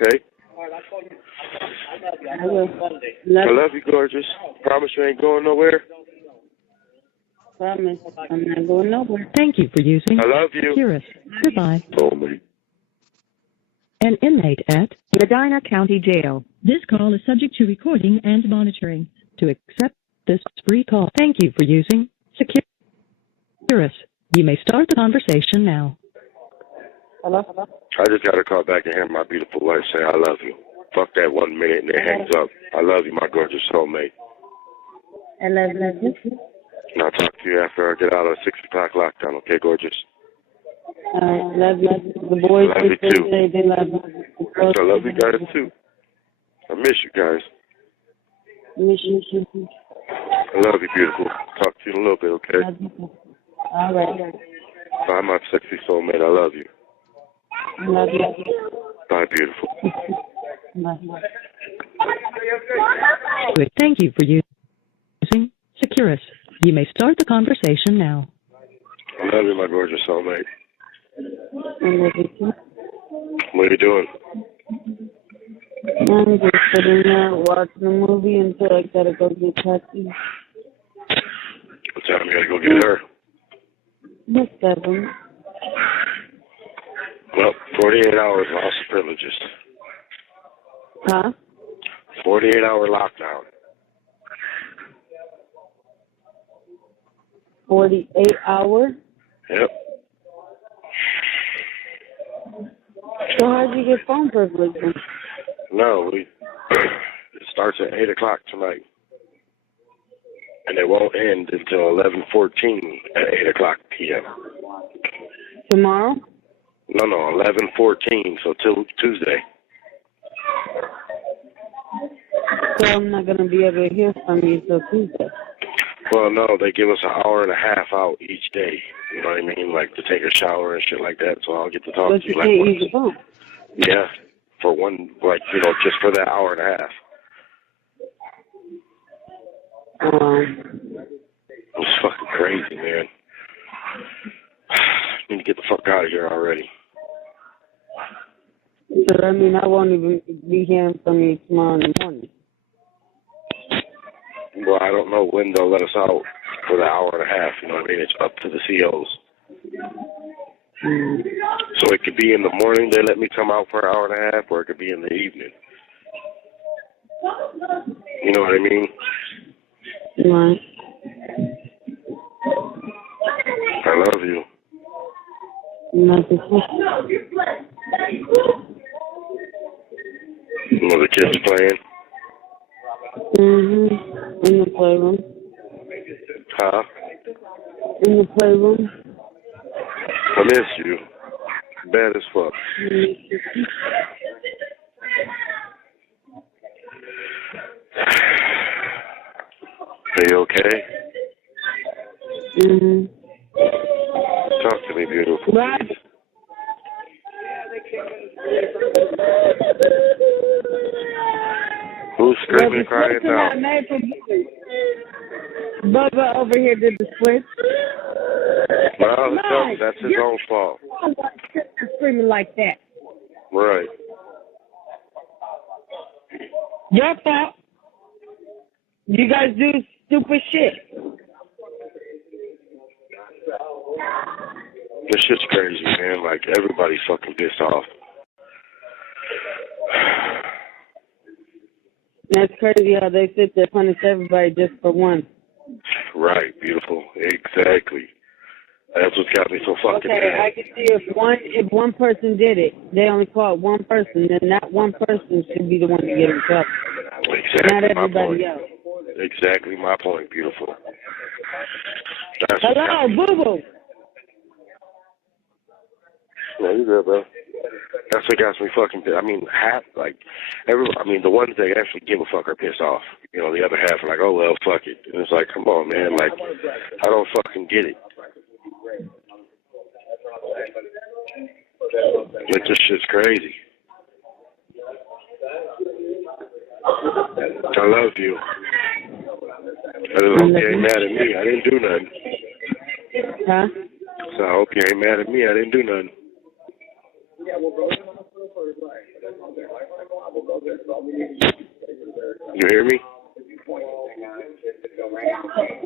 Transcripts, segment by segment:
okay? I will. I love you, gorgeous. Promise you ain't going nowhere? Promise. I'm not going nowhere. Thank you for using I love you. Securus. Goodbye. Soulmate. An inmate at Medina County Jail. This call is subject to recording and monitoring. To accept this free call, thank you for using Securus. You may start the conversation now. Hello? I just got to call back and hear my beautiful wife say I love you. Fuck that 1 minute and it hangs up. I love you, my gorgeous soulmate. I love you. And I'll talk to you after I get out of 6 o'clock lockdown, okay, gorgeous? Love you. The boys love you too. Say they love you. I love you guys too. I miss you guys. Miss you. I love you, beautiful. Talk to you in a little bit, okay? All right. Bye, my sexy soulmate. I love you. I love you. Bye, beautiful. Bye. Thank you for using Securus. You may start the conversation now. I love you, my gorgeous soulmate. I love you too. What are you doing? I'm just sitting there watching a movie until I gotta go get taxi. What time you gotta go get her? It's 7. Well, 48 hours loss of privileges. Huh? 48-hour lockdown. 48 hours? Yep. So how'd you get phone privileges? No, it starts at 8 o'clock tonight. And it won't end until 11:14 at 8 o'clock p.m. Tomorrow? No, 11:14, so till Tuesday. So I'm not going to be able to hear from you till Tuesday. Well, no, they give us an hour and a half out each day. You know what I mean? Like to take a shower and shit like that. So I'll get to talk But to you. you can't use the phone. Yeah, for one, like, you know, just for that hour and a half. It's fucking crazy, man. I need to get the fuck out of here already. So, I mean, I won't even be hearing from you tomorrow in the morning. Well, I don't know when they'll let us out for the hour and a half. You know what I mean? It's up to the COs. So it could be in the morning they let me come out for an hour and a half, or it could be in the evening. You know what I mean? Right. I love you. Love you. You know the kids playing? In the playroom. Huh? In the playroom. I miss you. Bad as fuck. Are you okay? Talk to me, beautiful. Right. Who's screaming and crying now? Bubba over here did the switch. Well, that's his own fault. Screaming like that. Right. Your fault. You guys do stupid shit. This shit's crazy, man. Like, everybody's fucking pissed off. That's crazy how they sit there punish everybody just for one. Right, beautiful. Exactly. That's what's got me so fucking Okay, mad. I can see if one person did it, they only caught one person, then that one person should be the one to get in trouble. Exactly. Not everybody else. Exactly my point, beautiful. That's hello, boo-boo. Yeah, you good, bro. That's what got me fucking pissed. I mean, the ones that actually give a fuck are pissed off. You know, the other half are like, oh, well, fuck it. And it's like, come on, man. Like, I don't fucking get it. Like, this shit's crazy. I love you. I just hope you ain't mad at me. I didn't do nothing. Huh? So I hope you ain't mad at me. I didn't do nothing. You hear me?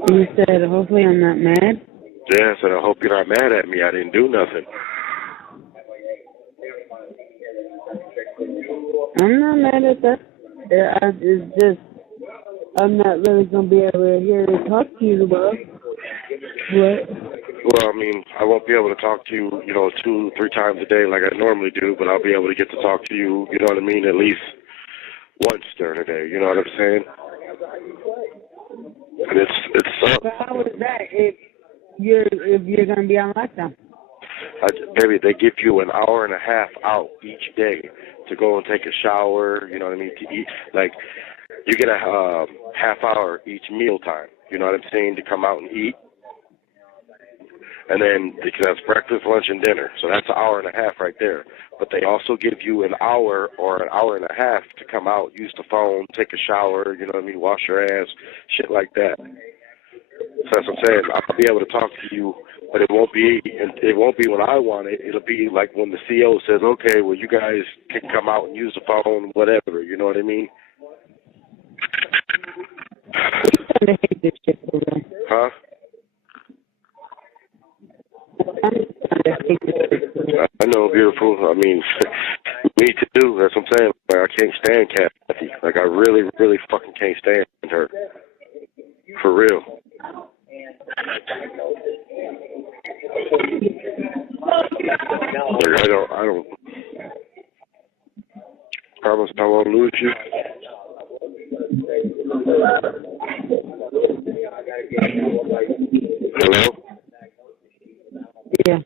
You said, hopefully I'm not mad. Yeah, I said, I hope you're not mad at me. I didn't do nothing. I'm not mad at that. It's just, I'm not really going to be able to hear and talk to you tomorrow. What? Well, I mean, I won't be able to talk to you, 2-3 times a day like I normally do, but I'll be able to get to talk to you, you know what I mean, at least once during the day. You know what I'm saying? And it's But how is that if you're going to be on lockdown? Baby, they give you an hour and a half out each day to go and take a shower, you know what I mean, to eat. Like, you get a half hour each meal time, you know what I'm saying, to come out and eat. And then, because that's breakfast, lunch, and dinner. So that's an hour and a half right there. But they also give you an hour or an hour and a half to come out, use the phone, take a shower, you know what I mean, wash your ass, shit like that. So that's what I'm saying. I'll be able to talk to you, but it won't be when I want it. It'll be like when the CEO says, okay, well, you guys can come out and use the phone, whatever, you know what I mean? I'm starting to hate this shit for real. Huh? I'm starting to hate this shit for real. I know, beautiful. I mean, me too. That's what I'm saying. Like, I can't stand Kathy. Like, I really, really fucking can't stand her. For real. Like, I don't promise I won't lose you. Hello? Yeah.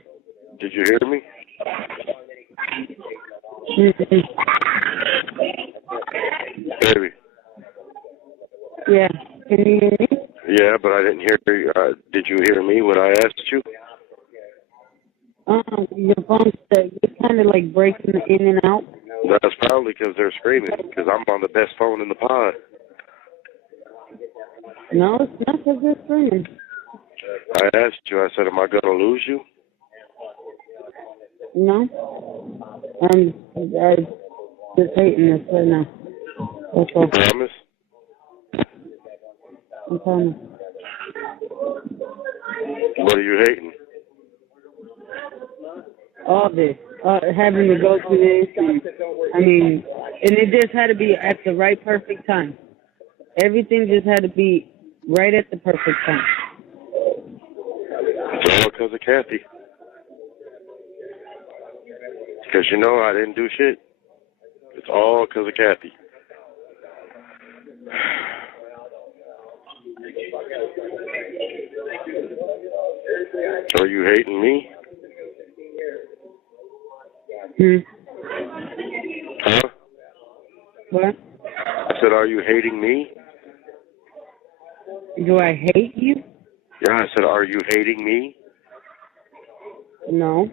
Did you hear me? Mm-hmm. Baby. Yeah. Can you hear me? Yeah, but I didn't hear you. Did you hear me when I asked you? Your phone said you're kind of like breaking in and out. That's probably because they're screaming, because I'm on the best phone in the pod. No, it's not because they're screaming. I asked you, I said, am I going to lose you? No. I'm just hating this right now. That's all. You promise? I'm promise. What are you hating? All this. Having to go through this. And it just had to be at the right perfect time. Everything just had to be right at the perfect time. It's all because of Kathy. Because I didn't do shit. It's all because of Kathy. Are you hating me? Huh? What? I said, are you hating me? Do I hate you? Yeah, I said, are you hating me? No.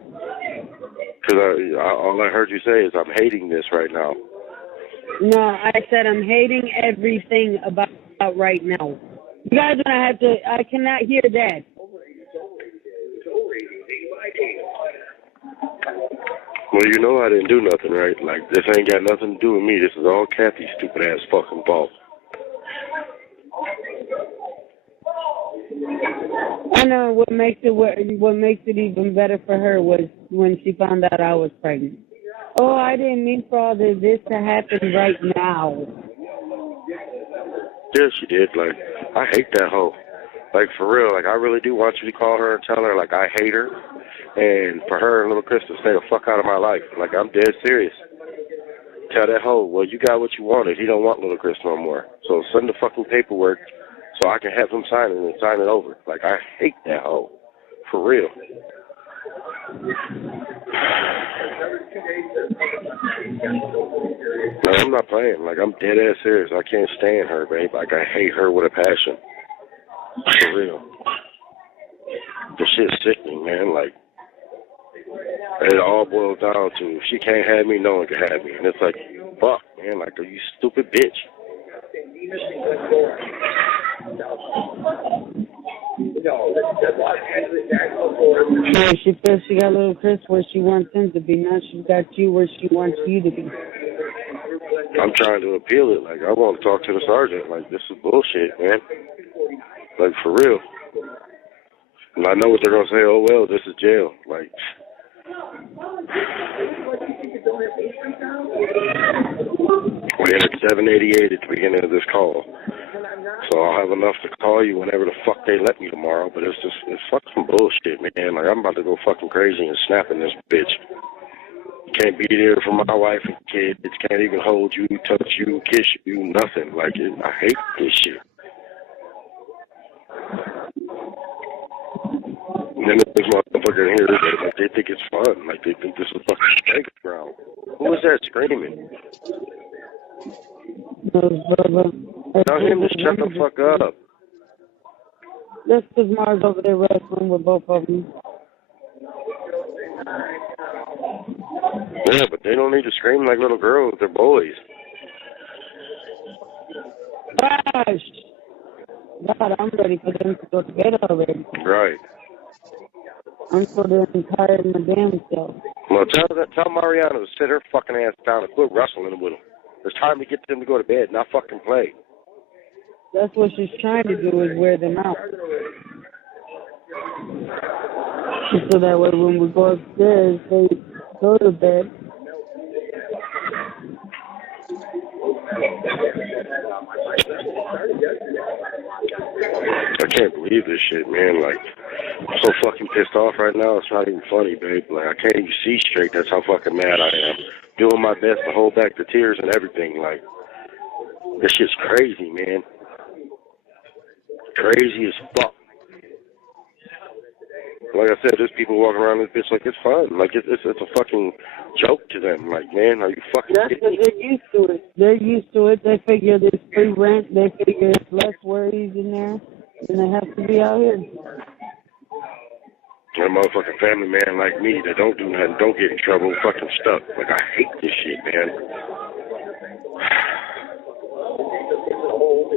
Because all I heard you say is I'm hating this right now. No, I said I'm hating everything about right now. You guys are gonna have to. I cannot hear that. Well, I didn't do nothing, right? Like, this ain't got nothing to do with me. This is all Kathy's stupid ass fucking fault. I know what makes it even better for her was when she found out I was pregnant. Oh, I didn't mean for all this to happen right now. Yeah, she did. Like, I hate that hoe. Like, for real. Like, I really do want you to call her and tell her, like, I hate her. And for her and little Chris to stay the fuck out of my life. Like, I'm dead serious. Tell that hoe, well, you got what you wanted. He don't want little Chris no more. So send the fucking paperwork so I can have him sign it and sign it over. Like, I hate that hoe. For real. No, I'm not playing. Like, I'm dead ass serious. I can't stand her, babe. Like, I hate her with a passion. For real. The shit's sickening, man. Like, it all boils down to if she can't have me, no one can have me. And it's like, fuck, man. Like, are you stupid bitch? Yeah, she feels she got little Chris where she wants him to be. Now she's got you where she wants you to be. I'm trying to appeal it. Like, I want to talk to the sergeant. Like, this is bullshit, man. Like, for real. And I know what they're going to say. Oh, well, this is jail. Like, we entered 788 at the beginning of this call. So I'll have enough to call you whenever the fuck they let me tomorrow. But it's fucking bullshit, man. Like, I'm about to go fucking crazy and snap in this bitch. Can't be there for my wife and kids. Can't even hold you, touch you, kiss you, nothing. Like, I hate this shit. And then this motherfucker in here, they think it's fun. Like, they think this is fucking spank ground. Who is that screaming? Tell him to shut the fuck up. That's because Mars over there wrestling with both of them. Yeah, but they don't need to scream like little girls. They're boys. Gosh! God, I'm ready for them to go to bed already. Right. I'm so damn tired of my damn self. Well, tell Mariana to sit her fucking ass down and quit wrestling with them. It's time to get them to go to bed, not fucking play. That's what she's trying to do, is wear them out. So that way when we go upstairs, they go to bed. I can't believe this shit, man. Like, I'm so fucking pissed off right now. It's not even funny, babe. Like, I can't even see straight. That's how fucking mad I am. Doing my best to hold back the tears and everything. Like, this shit's crazy, man. Crazy as fuck. Like I said, there's people walking around this bitch like it's fun. Like, it's a fucking joke to them. Like, man, are you fucking kidding me? They're used to it. They're used to it. They figure there's free rent. They figure there's less worries in there. And they have to be out here. A motherfucking family man like me that don't do nothing, don't get in trouble, fucking stuck. Like, I hate this shit, man.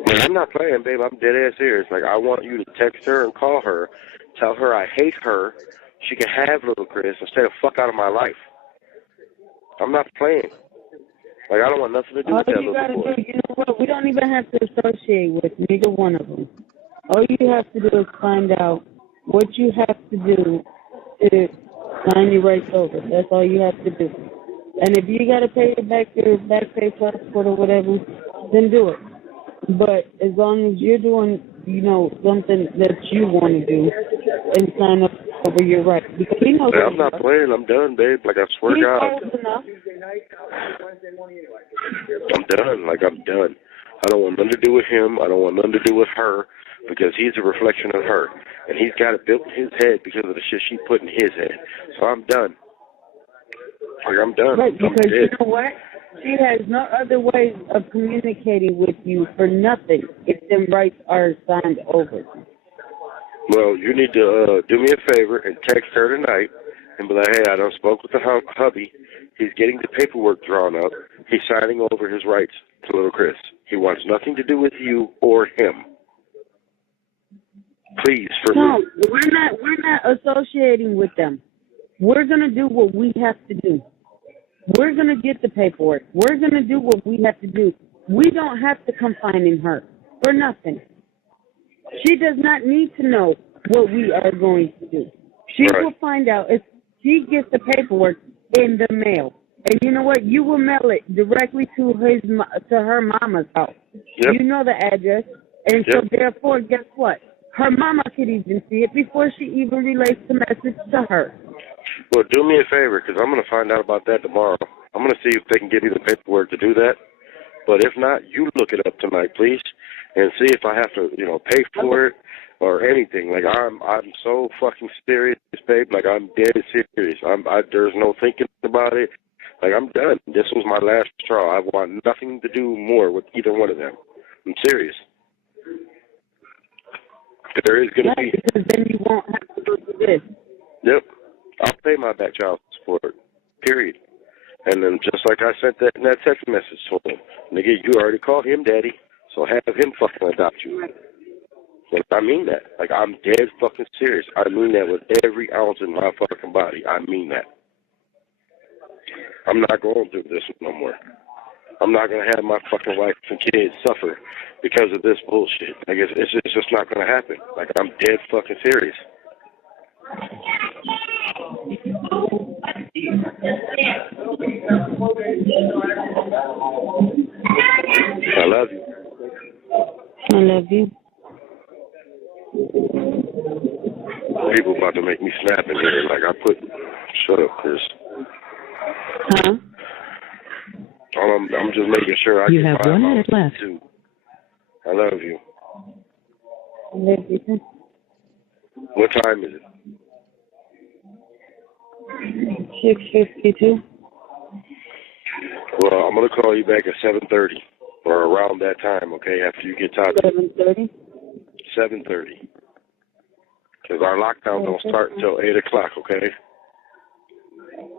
Man, I'm not playing, babe. I'm dead ass serious. Like, I want you to text her and call her, tell her I hate her. She can have little Chris and stay the fuck out of my life. I'm not playing. Like, I don't want nothing to do with that little boy. All you gotta do, you know what? We don't even have to associate with neither one of them. All you have to do is find out what you have to do to sign your rights over. That's all you have to do. And if you got to pay your back pay passport or whatever, then do it. But as long as you're doing, you know, something that you want to do and sign up over your rights. Because he knows I'm not playing. I'm done, babe. Like, I swear to God. I'm done. Like, I'm done. I don't want nothing to do with him. I don't want nothing to do with her. Because he's a reflection of her. And he's got it built in his head because of the shit she put in his head. So I'm done. Like, I'm done. Right, because you know what? She has no other way of communicating with you for nothing if them rights are signed over. Well, you need to do me a favor and text her tonight and be like, hey, I done spoke with the hubby. He's getting the paperwork drawn up. He's signing over his rights to little Chris. He wants nothing to do with you or him. Please, for me. We're not associating with them. We're gonna do what we have to do. We're gonna get the paperwork. We're gonna do what we have to do. We don't have to confine in her for nothing. She does not need to know what we are going to do. She will find out if she gets the paperwork in the mail. And you know what? You will mail it directly to her mama's house. Yep. You know the address. And so therefore, guess what? Her mama could even see it before she even relays the message to her. Well, do me a favor, because I'm going to find out about that tomorrow. I'm going to see if they can give you the paperwork to do that. But if not, you look it up tonight, please, and see if I have to, you know, pay for it or anything. Like, I'm so fucking serious, babe. Like, I'm dead serious. There's no thinking about it. Like, I'm done. This was my last straw. I want nothing to do more with either one of them. I'm serious. There is going to be. Because then you won't have to go through this. Yep. I'll pay my back child support. Period. And then just like I sent that text message to him, nigga, you already called him daddy, so have him fucking adopt you. Like, I mean that. Like, I'm dead fucking serious. I mean that with every ounce in my fucking body. I mean that. I'm not going through this no more. I'm not going to have my fucking wife and kids suffer because of this bullshit. Like, it's just not going to happen. Like, I'm dead fucking serious. I love you. I love you. People about to make me snap in here. Like, shut up, Chris. Huh? I'm just making sure I You get have 1 minute left. Too. I love you. I love you too. What time is it? 6:52. Well, I'm going to call you back at 7:30 or around that time, okay, after you get tired. 7:30. 7:30. Because our lockdown don't start until 8 o'clock, okay?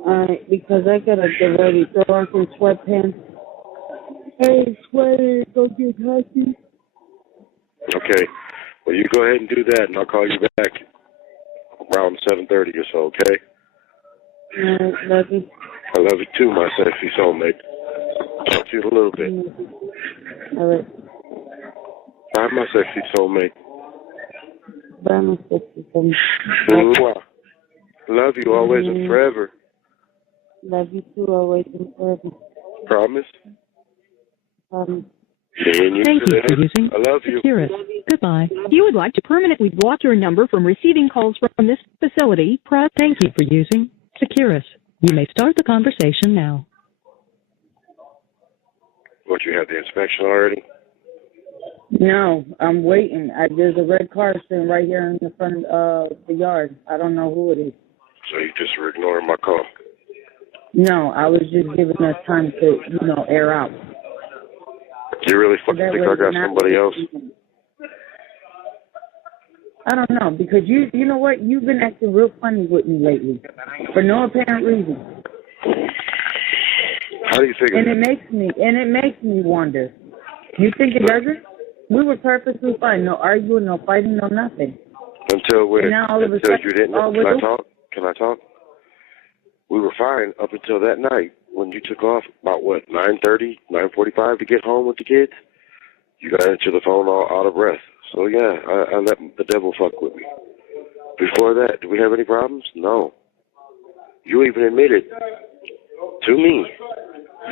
Alright, because I gotta get ready. Throw on some sweatpants. Hey, sweater, go get hockey. Okay. Well, you go ahead and do that, and I'll call you back around 7:30 or so, okay? Alright, love you. I love you too, my sexy soulmate. Talk to you in a little bit. Alright. Bye, my sexy soulmate. Bye, my sexy soulmate. Mwah. Love you always and forever. Love you too, always and forever. Promise? Thank you for using I love you. Securus. Goodbye. If you would like to permanently block your number from receiving calls from this facility, press thank you for using Securus. You may start the conversation now. What, you have the inspection already? No, I'm waiting. There's a red car sitting right here in the front of the yard. I don't know who it is. So you just were ignoring my call? No, I was just giving us time to, air out. You really fucking think I got somebody else? I don't know, because you know what? You've been acting real funny with me lately, for no apparent reason. How do you figure and that? It makes me wonder. You think it doesn't? We were perfectly fine. No arguing, no fighting, no nothing. Until when? Now all of a until sudden, you didn't. Can I talk? Can I talk? We were fine up until that night when you took off about, 9:30, 9:45 to get home with the kids? You got into the phone all out of breath. So, yeah, I let the devil fuck with me. Before that, do we have any problems? No. You even admitted to me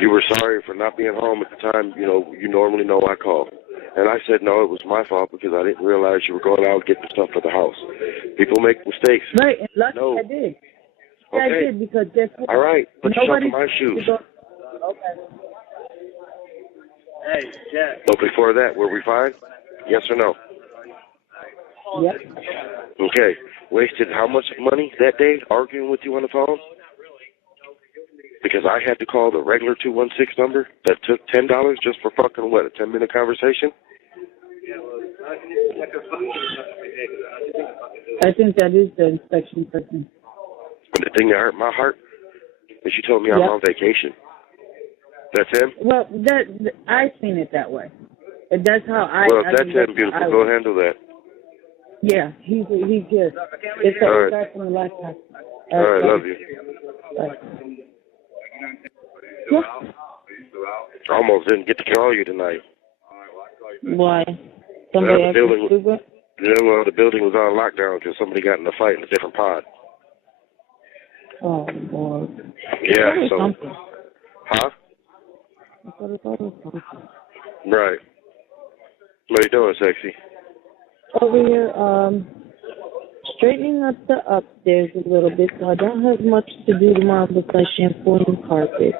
you were sorry for not being home at the time, you normally know I call. And I said, no, it was my fault because I didn't realize you were going out getting stuff for the house. People make mistakes. Right, and lucky no. I did. Okay. I did, because guess what? All right, put yourself in my shoes. Okay. Hey, Jack. But before that, were we fine? Yes or no? Yep. Okay. Wasted how much money that day arguing with you on the phone? Because I had to call the regular 216 number that took $10 just for fucking, a 10-minute conversation? I think that is the inspection person. And the thing that hurt my heart is you told me I'm on vacation. That's him? Well, I've seen it that way. That's how I... Well, if that's him, beautiful. Go handle that. Yeah, he's here. It's the guy from the last time. All right, love you. Yeah. I almost didn't get to call you tonight. Why? Somebody else was stupid? Yeah, well, the building was on lockdown because somebody got in a fight in a different pod. Oh, boy. Yeah, so... Something. Huh? I thought it was something. Right. What are you doing, sexy? Over here, straightening up the upstairs a little bit, so I don't have much to do tomorrow besides shampooing the carpet.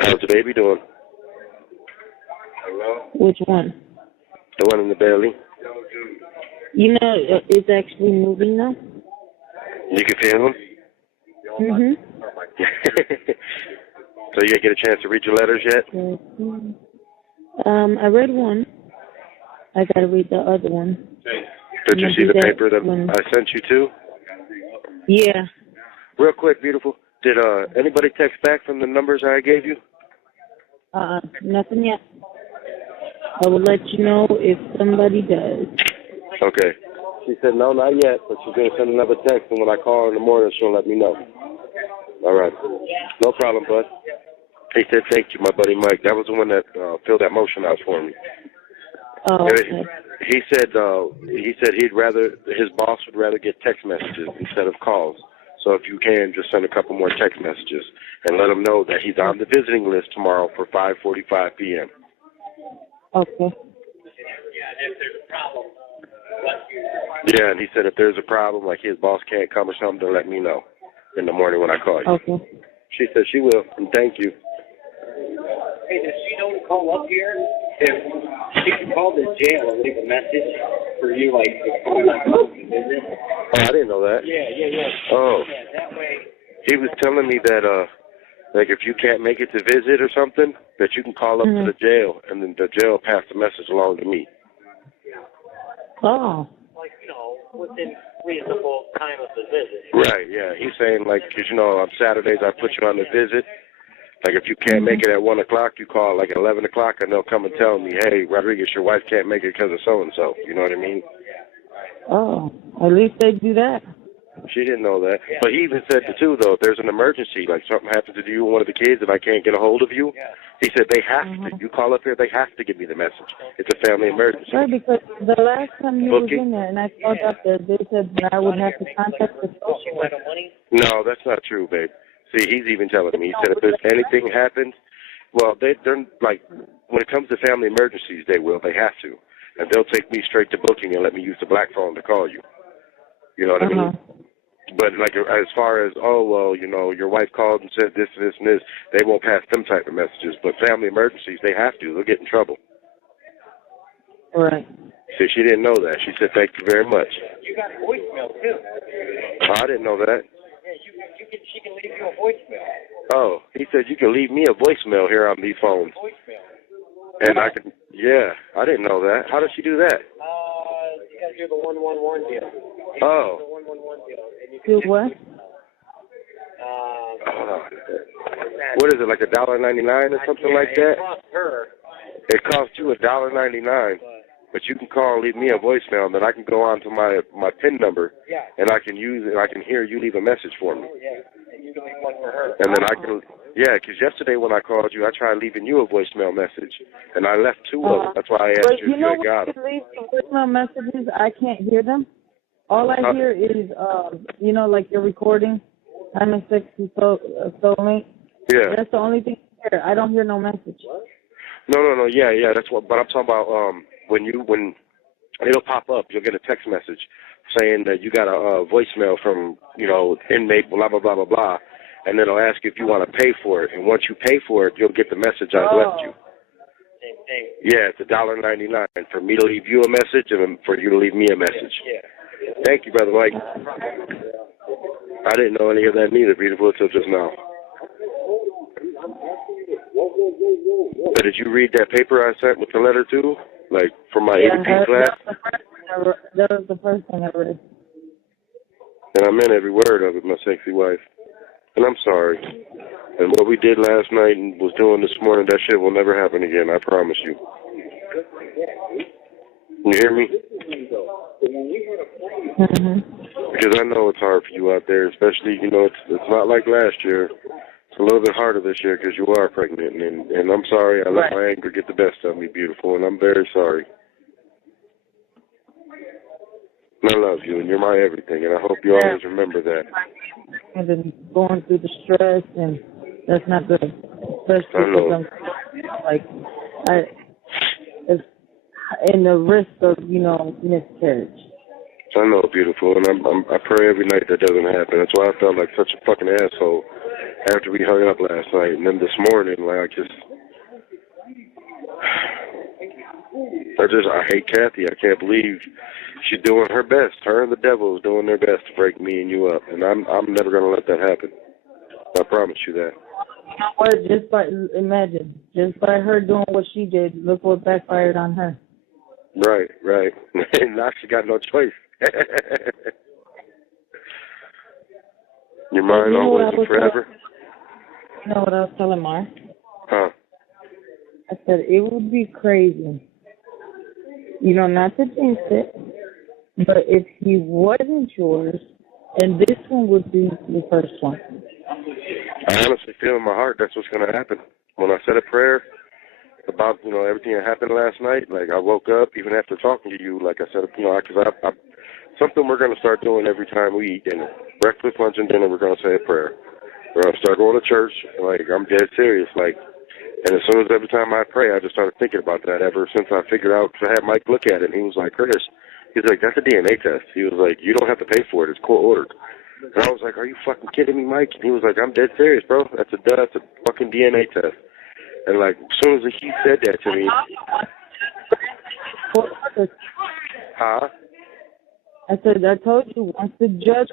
How's the baby doing? Hello? Which one? The one in the belly. It's actually moving now. You can feel him? Mm-hmm. So you get a chance to read your letters yet? I read one. I gotta read the other one. Did you see the paper that I sent you to? Yeah. Real quick, beautiful. Did anybody text back from the numbers I gave you? Nothing yet. I will let you know if somebody does. Okay. She said no, not yet, but she's gonna send another text, and when I call her in the morning, she'll let me know. All right. No problem, bud. He said, thank you, my buddy Mike. That was the one that filled that motion out for me. Oh, okay. He said his boss would rather get text messages instead of calls. So if you can, just send a couple more text messages and let him know that he's on the visiting list tomorrow for 5:45 p.m. Okay. Yeah, and he said if there's a problem, like his boss can't come or something, to let me know in the morning when I call you. Okay. She said she will, and thank you. Hey, does she know to call up here? If she can call the jail and leave a message for you, like, if you're not going to visit. Oh, I didn't know that. Yeah. Oh. Yeah, that way. He was telling me that, like, if you can't make it to visit or something, that you can call up to the jail, and then the jail pass the message along to me. Oh. Like, within reasonable time of the visit. Right, yeah. He's saying, like, because, on Saturdays I put you on the visit. Like, if you can't make it at 1 o'clock, you call, like, at 11 o'clock, and they'll come and tell me, hey, Rodriguez, your wife can't make it because of so-and-so. You know what I mean? Oh, at least they do that. She didn't know that. But he even said, too, though, if there's an emergency, like something happens to you and one of the kids and I can't get a hold of you, he said they have to. You call up here, they have to give me the message. It's a family emergency. Right, because the last time you was in there and I called up there, they said that I would have to contact the social worker. No, that's not true, babe. See, he's even telling me. He said if there's anything happens, well, they're like, when it comes to family emergencies, they will. They have to. And they'll take me straight to booking and let me use the black phone to call you. You know what I mean? But, like, as far as, oh, well, your wife called and said this, this, and this, they won't pass them type of messages. But family emergencies, they have to. They'll get in trouble. Right. See, she didn't know that. She said, thank you very much. You got a voicemail, too. Oh, I didn't know that. Yeah, she can leave you a voicemail. Oh, he said you can leave me a voicemail here on these phones. And I can, I didn't know that. How does she do that? You got to do the 111 deal. Oh. The 111 deal. Do what? What is it, like $1.99 or something like that? It cost her. It costs you $1.99, but you can call and leave me a voicemail, and then I can go on to my PIN number, and I can use it. I can hear you leave a message for me. Oh, yeah. And you can leave one for her. And then I can, because yesterday when I called you, I tried leaving you a voicemail message, and I left 2 of them. That's why I asked you if you had got them. When you leave the voicemail messages, I can't hear them. All I hear is, like your recording. I'm a sexy soulmate. Yeah. That's the only thing I hear. I don't hear no message. No. Yeah. That's what. But I'm talking about when it'll pop up, you'll get a text message saying that you got a voicemail from inmate blah blah blah blah blah, and then it'll ask you if you want to pay for it. And once you pay for it, you'll get the message I left you. Same thing. Yeah, it's $1.99 for me to leave you a message and for you to leave me a message. Yeah. Thank you, Brother Mike. I didn't know any of that neither, beautiful, until just now. But did you read that paper I sent with the letter too? Like, from my ADP class? That was the first thing I read. And I meant every word of it, my sexy wife. And I'm sorry. And what we did last night and was doing this morning, that shit will never happen again, I promise you. You hear me? Because I know it's hard for you out there, especially, it's not like last year. It's a little bit harder this year because you are pregnant, and I'm sorry I let my anger get the best of me, beautiful, and I'm very sorry. And I love you, and you're my everything, and I hope you always remember that. And then going through the stress, and that's not good. Especially because it's in the risk of, miscarriage. I know, beautiful, and I pray every night that doesn't happen. That's why I felt like such a fucking asshole after we hung up last night, and then this morning, I hate Kathy. I can't believe she's doing her best. Her and the devil is doing their best to break me and you up, and I'm never gonna let that happen. I promise you that. You know what? Imagine, just by her doing what she did, look what backfired on her. Right. And now she got no choice. Your mind always and forever. You know what I was telling Mar? Huh? I said it would be crazy, not to jinx it, but if he wasn't yours, and this one would be the first one. I honestly feel in my heart that's what's going to happen. when I said a prayer about, everything that happened last night, like, I woke up, even after talking to you, like I said, because something we're going to start doing every time we eat dinner. Breakfast, lunch, and dinner, we're going to say a prayer. We're going to start going to church. Like, I'm dead serious. Like, and as soon as every time I pray, I just started thinking about that ever since I figured out, because I had Mike look at it, and he was like, Chris, he's like, that's a DNA test. He was like, you don't have to pay for it. It's court ordered. And I was like, are you fucking kidding me, Mike? And he was like, I'm dead serious, bro. That's a fucking DNA test. And, like, as soon as he said that to me, huh? I said, I told you, once the judge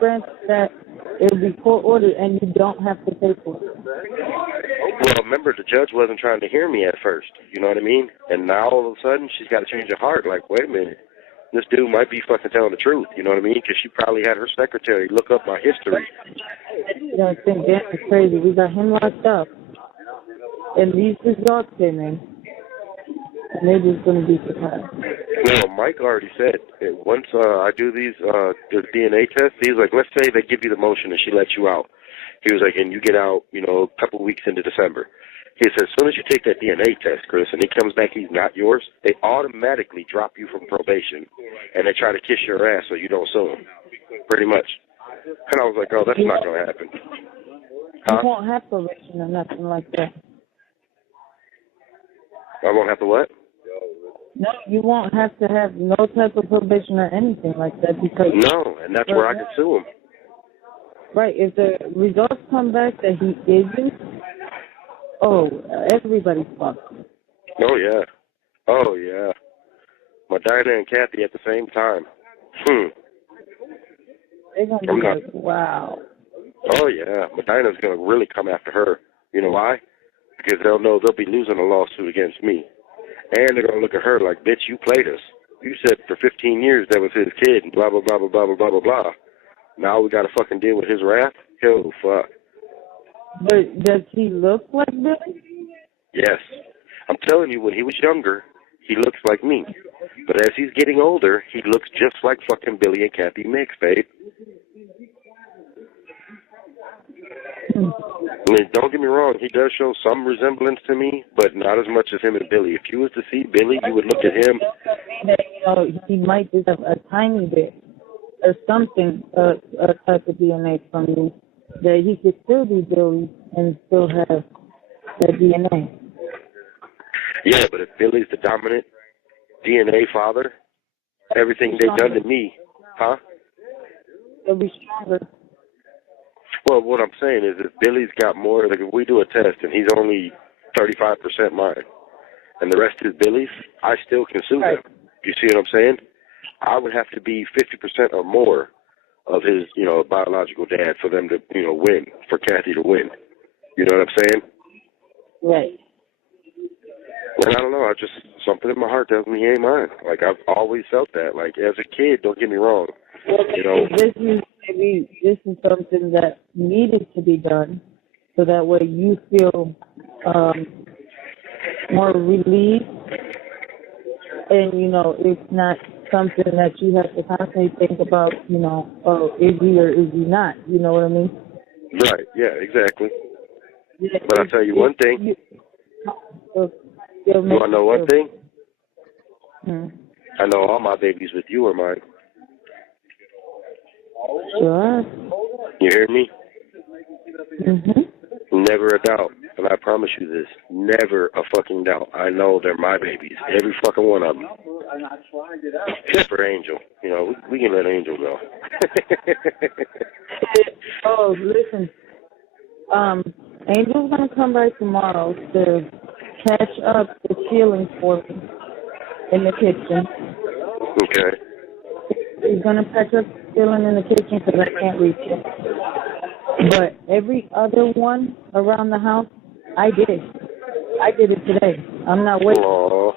grants that, it'll be court ordered, and you don't have to pay for it. Well, remember, the judge wasn't trying to hear me at first. You know what I mean? And now, all of a sudden, she's got to change her heart. Like, wait a minute. This dude might be fucking telling the truth. You know what I mean? Because she probably had her secretary look up my history. I think that's crazy. We got him locked up. And these results came in. And they're just going to be surprised. Well, Mike already said that once I do these the DNA tests, he's like, let's say they give you the motion and she lets you out. He was like, and you get out, a couple weeks into December. He said, as soon as you take that DNA test, Chris, and he comes back, he's not yours, they automatically drop you from probation, and they try to kiss your ass so you don't sue him, pretty much. And I was like, oh, that's not going to happen. You won't have probation or nothing like that. I won't have to what? No, you won't have to have no type of probation or anything like that because... No, and that's where I can sue him. Right, if the results come back that he isn't, everybody's fucked. Oh, yeah. Oh, yeah. Medina and Kathy at the same time. They're going to be like, wow. Oh, yeah. Medina's going to really come after her. You know why? Because they'll know they'll be losing a lawsuit against me. And they're going to look at her like, bitch, you played us. You said for 15 years that was his kid and blah, blah, blah, blah, blah, blah, blah, blah, blah. Now we got to fucking deal with his wrath? Yo, fuck. But does he look like Billy? Yes. I'm telling you, when he was younger, he looks like me. But as he's getting older, he looks just like fucking Billy and Kathy Mix, babe. I mean, don't get me wrong, he does show some resemblance to me, but not as much as him and Billy. If you was to see Billy, you would look at him. He might just have a tiny bit or something, a type of DNA from you, that he could still be Billy and still have that DNA. Yeah, but if Billy's the dominant DNA father, everything they've done to me, huh? He'll be stronger. Well, what I'm saying is if Billy's got more, like if we do a test and he's only 35% mine and the rest is Billy's, I still can sue him. You see what I'm saying? I would have to be 50% or more of his, biological dad for them to, win, for Kathy to win. You know what I'm saying? Right. And I don't know, something in my heart tells me he ain't mine. Like, I've always felt that. Like, as a kid, don't get me wrong. Well, this is something that needed to be done, so that way you feel more relieved, and it's not something that you have to constantly think about. Is he or is he not? You know what I mean? Right. Yeah. Exactly. Yeah, but I'll tell you one thing. You want to know one thing? I know all my babies with you are mine. Sure. You hear me? Mm-hmm. Never a doubt. And I promise you this, never a fucking doubt. I know they're my babies. Every fucking one of them. Except for Angel. We can let Angel go. Oh, listen. Angel's going to come by tomorrow to catch up the ceiling for me in the kitchen. Okay. He's going to patch up the ceiling in the kitchen because I can't reach it. But every other one around the house, I did it. I did it today. I'm not waiting. Aww.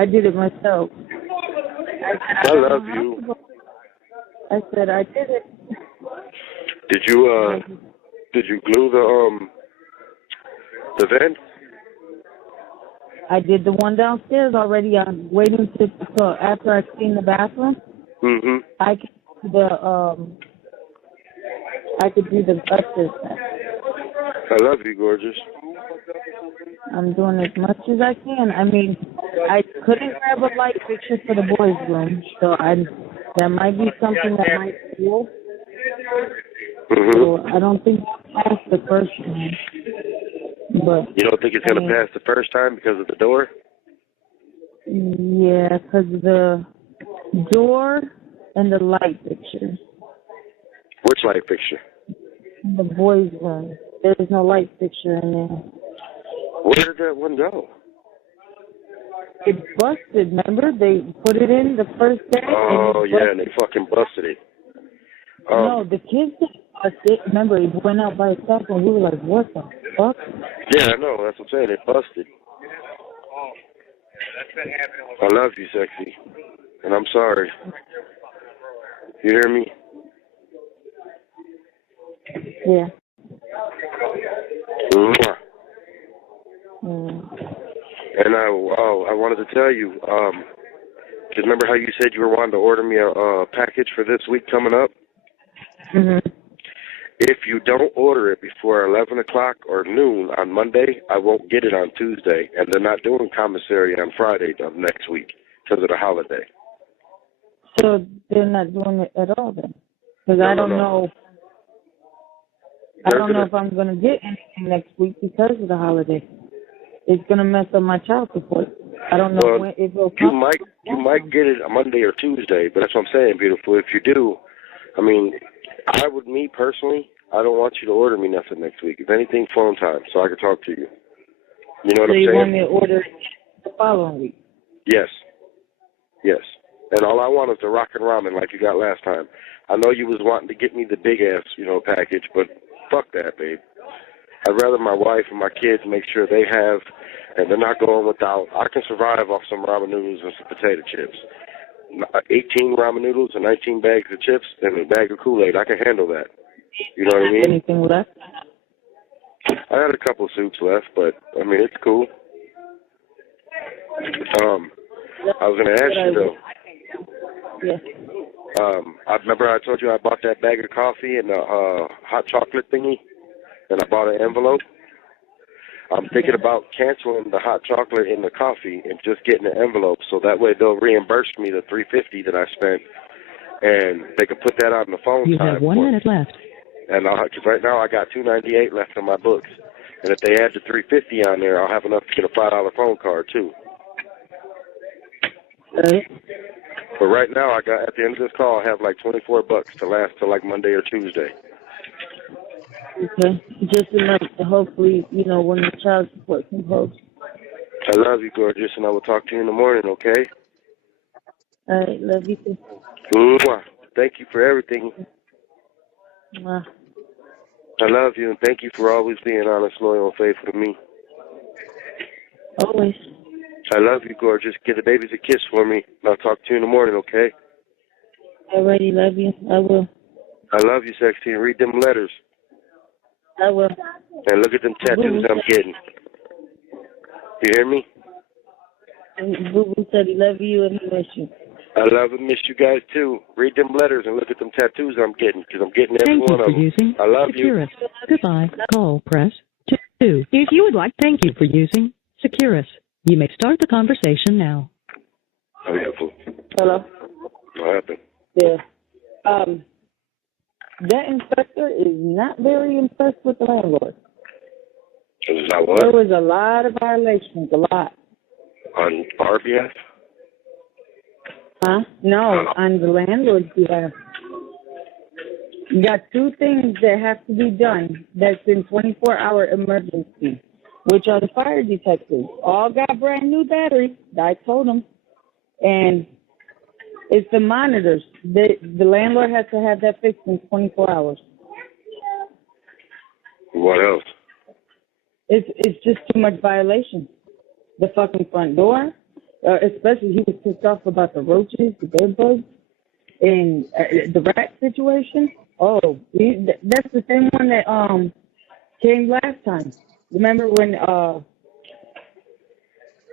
I did it myself. I love you. I said I did it. Did you glue the vent? I did the one downstairs already. I'm waiting to after I clean the bathroom. Mhm. I could do the upstairs. I love you, gorgeous. I'm doing as much as I can. I mean, I couldn't grab a light fixture for the boys' room, so that might be something that might fail. So I don't think it's passed the first time. But you don't think it's going to pass the first time because of the door? Yeah, because the door and the light fixture. Which light fixture? The boys' room. There's no light fixture in there. Where did that one go? It busted, remember? They put it in the first day. Oh, yeah, and they fucking busted it. No, the kids didn't bust it. Remember, it went out by itself, and we were like, what the fuck? Yeah, I know. That's what I'm saying. It busted. I love you, sexy. And I'm sorry. You hear me? Yeah. Mwah. Mm. And I wanted to tell you, just remember how you said you were wanting to order me a package for this week coming up? Mm-hmm. If you don't order it before 11 o'clock or noon on Monday, I won't get it on Tuesday. And they're not doing commissary on Friday of next week because of the holiday. So they're not doing it at all then? Because I don't know. I don't know if I'm going to get anything next week because of the holiday. It's going to mess up my child support. I don't know when it will come. You might get it on Monday or Tuesday, but that's what I'm saying, beautiful. If you do, I mean, me personally, I don't want you to order me nothing next week. If anything, phone time, so I can talk to you. You know what I'm saying? So you want me to order it the following week? Yes. Yes. And all I want is the rockin' ramen like you got last time. I know you was wanting to get me the big-ass, package, but fuck that, babe. I'd rather my wife and my kids make sure they have, and they're not going without. I can survive off some ramen noodles and some potato chips. 18 ramen noodles and 19 bags of chips and a bag of Kool-Aid. I can handle that. You know what I mean? Anything left? I had a couple of soups left, but, I mean, it's cool. I was going to ask you, though. Yes. I remember I told you I bought that bag of coffee and a hot chocolate thingy, and I bought an envelope. I'm thinking about canceling the hot chocolate and the coffee and just getting an envelope, so that way they'll reimburse me the $350 that I spent, and they can put that on the phone. You have 1 minute left. And because right now I got $2.98 left on my books, and if they add the $350 on there, I'll have enough to get a $5 phone card too. But right now, at the end of this call, I have like $24 to last till like Monday or Tuesday. Okay. Just enough to hopefully, when the child support can post. I love you, gorgeous, and I will talk to you in the morning, okay? All right. Love you too. Mwah. Thank you for everything. Mwah. I love you, and thank you for always being honest, loyal, and faithful to me. Always. I love you, gorgeous. Give the babies a kiss for me, and I'll talk to you in the morning, okay? Alrighty, love you. I will. I love you, sexy, and read them letters. I will. And look at them tattoos I'm getting. You hear me? Boo-Boo said he love you and he miss you. I love and miss you guys, too. Read them letters and look at them tattoos I'm getting, because I'm getting every one of them. Thank you for using I love Securus. you. Goodbye. Call, press 2. If you would like, thank you for using Securus. You may start the conversation now. Beautiful. Hello? What happened? Yeah. That inspector is not very impressed with the landlord. Is that what? There was a lot of violations, a lot. On our behalf? Huh? No, on the landlord's behalf. You got 2 things that have to be done that's in 24-hour emergency, which are the fire detectors. All got brand new batteries. I told them. And it's the monitors. The landlord has to have that fixed in 24 hours. What else? It's just too much violation. The fucking front door, especially he was pissed off about the roaches, the bed bugs, and the rat situation. Oh, that's the same one that came last time. Remember when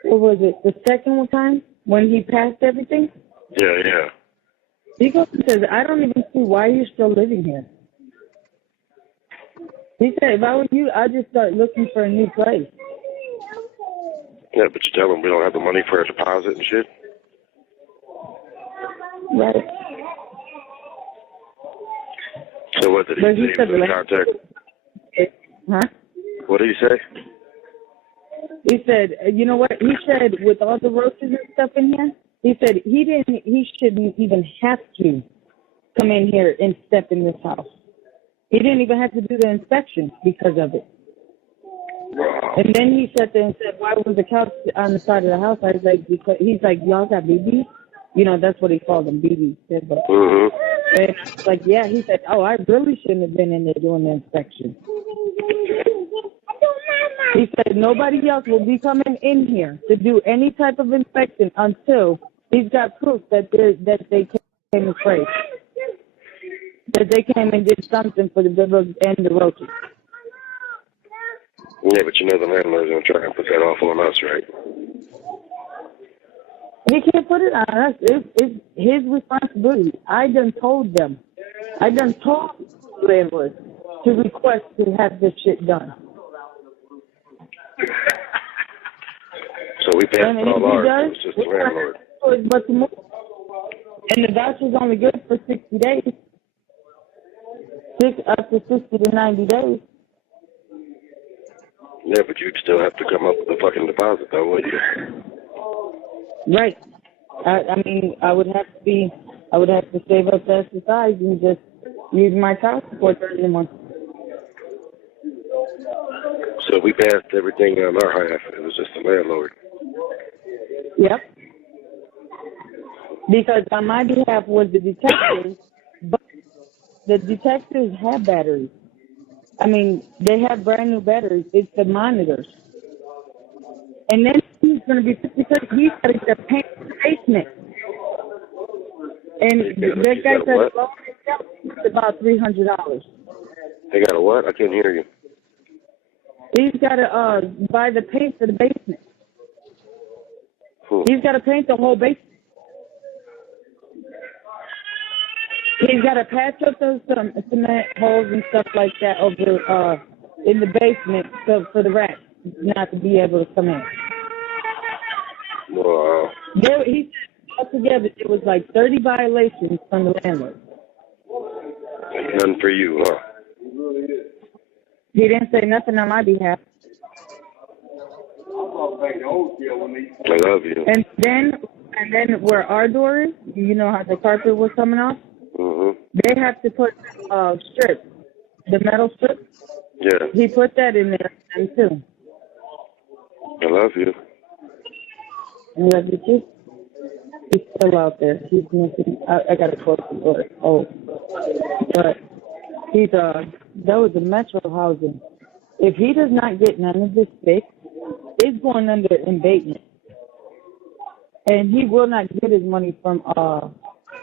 what was it? The second time when he passed everything. Yeah. He goes and says, "I don't even see why you're still living here." He said, if I were you, I'd just start looking for a new place. Yeah, but you tell them we don't have the money for a deposit and shit. Right. So what did he But he say? said He was in contact. Huh? What did he say? He said, you know what? He said with all the roaches and stuff in here, he said he shouldn't even have to come in here and step in this house. He didn't even have to do the inspection because of it. Wow. And then he sat there and said, why was the couch on the side of the house? I was like, because he's like, y'all got BBs? You know, that's what he called them, BBs. Mm-hmm. And I was like, yeah. He said, oh, I really shouldn't have been in there doing the inspection. He said nobody else will be coming in here to do any type of inspection until he's got proof that they came and sprayed, that they came and did something for the bugs and the roaches. Yeah, but you know the landlord's gonna try and put that off on us, right? He can't put it on us. It's his responsibility. I done told the landlord to request to have this shit done. So we passed all ours. It's just the landlord. But to move. And the voucher's only good for 60 days. Up to 60 to 90 days. Yeah, but you'd still have to come up with a fucking deposit, though, wouldn't you? Right. I mean, I would have to save up the exercise and just use my child support every month. So we passed everything on our half. It was just the landlord. Yep. Because on my behalf was the detectives, but the detectives have batteries. I mean, they have brand new batteries. It's the monitors. And then he's going to be, because he's got to get paint in the basement. And that guy said it's about $300. They got a what? I can't hear you. He's got to buy the paint for the basement. He's got to paint the whole basement. He's got to patch up those cement holes and stuff like that over in the basement for the rats not to be able to come in. Wow. He said altogether it was like 30 violations from the landlord. None for you, huh? He didn't say nothing on my behalf. I love you. And then where our door is, you know how the carpet was coming off? Mm-hmm. They have to put strips, the metal strips. Yeah. He put that in there too. I love you. I love you too. He's still out there. He's missing. I gotta close the door. Oh, but he's that was a metro housing. If he does not get none of this fixed, it's going under abatement, and he will not get his money from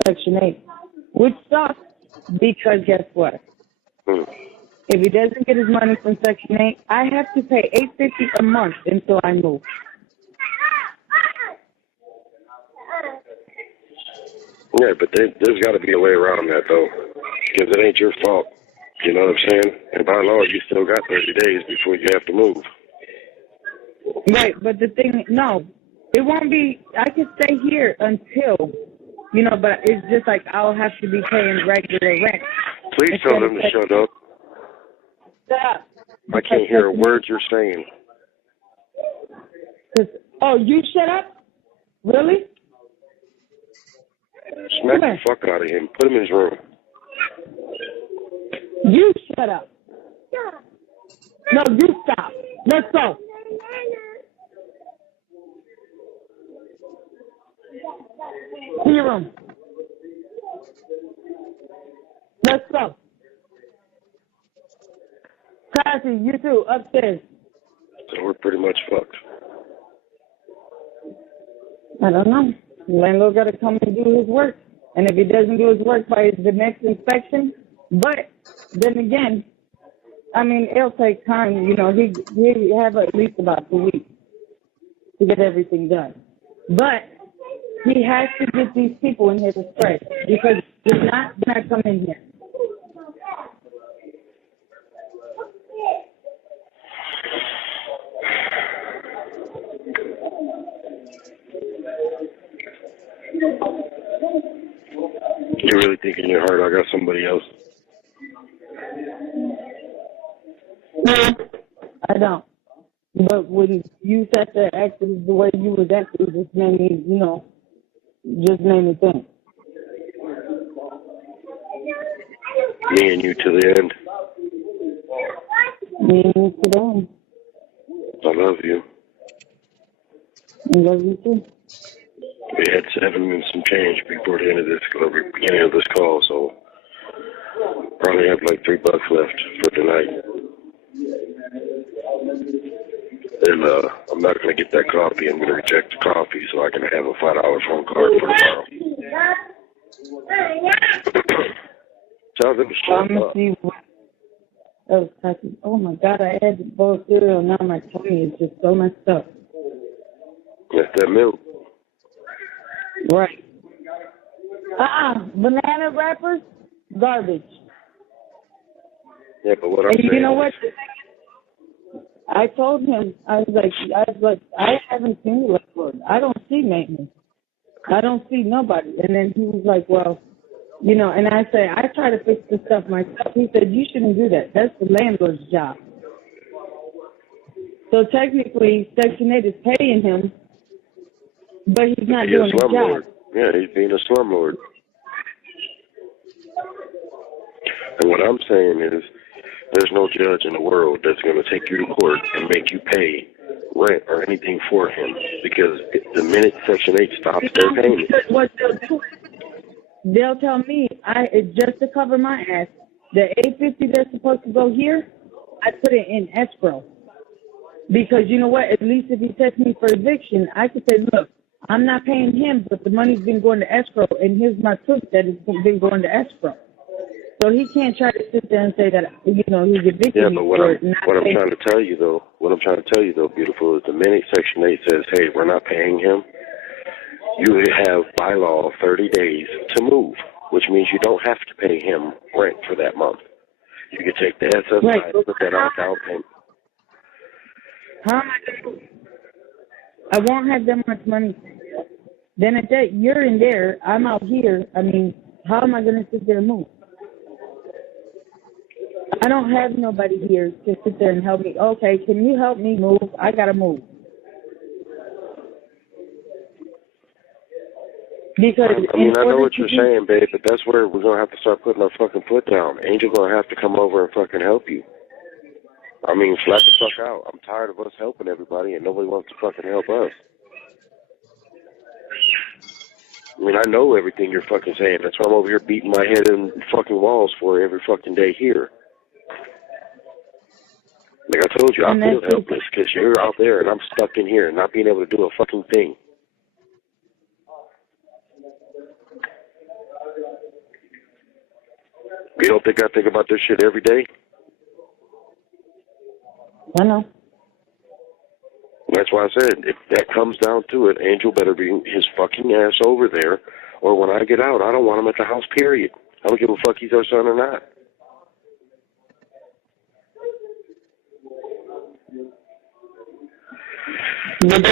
Section 8, which sucks because guess what? If he doesn't get his money from Section 8, I have to pay $850 a month until I move. Yeah, but there's got to be a way around that, though, because it ain't your fault. You know what I'm saying? And by law, you still got 30 days before you have to move. Right, but the thing, no, it won't be, I can stay here until, you know, but it's just like I'll have to be paying regular rent. Please tell them to shut up. Stop. I can't hear a word you're saying. Oh, you shut up? Really? Smack the fuck out of him. Put him in his room. You shut up. No, you stop. Let's go. To your room. Let's go. Cassie, you too, upstairs. So we're pretty much fucked. I don't know. The landlord got to come and do his work. And if he doesn't do his work by the next inspection, but then again, I mean, it'll take time. You know, he have at least about 2 weeks to get everything done. But he has to get these people in here to spray because they're not come in here. You really think in your heart I got somebody else? No, I don't. But when you sat there acting the way you was acting, just made me, just made me think. Me and you to the end. Me and you today. I love you. I love you too. We had 7 and some change before the end of this, beginning of this call, so probably have like $3 left for tonight. And I'm not going to get that coffee. I'm going to reject the coffee so I can have a $5 phone card for tomorrow. Tell them to shut up. See what else happened. Oh my God, I had the bowl cereal. Now my tummy is just so messed up. That's that milk. Right. Banana wrappers, garbage. Yeah, but what I'm And saying you know what? is, I told him, I was like, I haven't seen the landlord. I don't see maintenance. I don't see nobody. And then he was like, well, and I say, I try to fix the stuff myself. He said, you shouldn't do that. That's the landlord's job. So technically, Section 8 is paying him, but he's not doing his job. Yeah, he's being a slumlord. And what I'm saying is, there's no judge in the world that's going to take you to court and make you pay rent or anything for him, because the minute Section 8 stops their payment. What they'll do is they'll tell me, just to cover my ass, the $850 that's supposed to go here, I put it in escrow. Because you know what? At least if he sets me for eviction, I could say, look, I'm not paying him, but the money's been going to escrow, and here's my proof that it's been going to escrow. So he can't try to sit there and say that, he's evicting yeah, me but for it. what I'm trying to tell you, though, beautiful, is the minute Section 8 says, hey, we're not paying him, you have, by law, 30 days to move, which means you don't have to pay him rent for that month. You can take the SSI Right. and put that on down payment. How am I going to do it? I won't have that much money. Then at that, you're in there, I'm out here. I mean, how am I going to sit there and move? I don't have nobody here to sit there and help me. Okay, can you help me move? I got to move. Because I mean, I know what you're saying, babe, but that's where we're going to have to start putting our fucking foot down. Angel going to have to come over and fucking help you. I mean, flat the fuck out. I'm tired of us helping everybody, and nobody wants to fucking help us. I mean, I know everything you're fucking saying. That's why I'm over here beating my head in fucking walls for every fucking day here. Like I told you, I feel helpless because you're out there and I'm stuck in here and not being able to do a fucking thing. You don't think I think about this shit every day? I know. That's why I said, if that comes down to it, Angel better be his fucking ass over there, or when I get out, I don't want him at the house, period. I don't give a fuck he's our son or not. But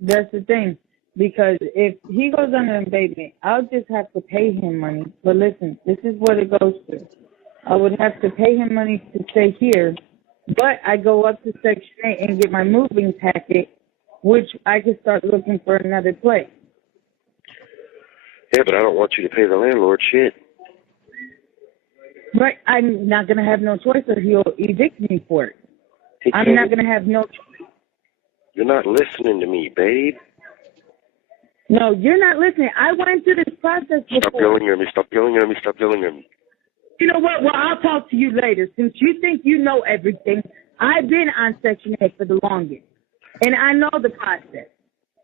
that's the thing. Because if he goes under abatement, I'll just have to pay him money. But listen, this is what it goes to. I would have to pay him money to stay here, but I go up to Section 8 and get my moving packet, which I could start looking for another place. Yeah, but I don't want you to pay the landlord shit. Right. I'm not going to have no choice, or he'll evict me for it. I'm not going to have no choice. You're not listening to me, babe. No, you're not listening. I went through this process before. Stop yelling at me. Stop yelling at me. Stop yelling at me. You know what? Well, I'll talk to you later. Since you think you know everything, I've been on Section 8 for the longest, and I know the process.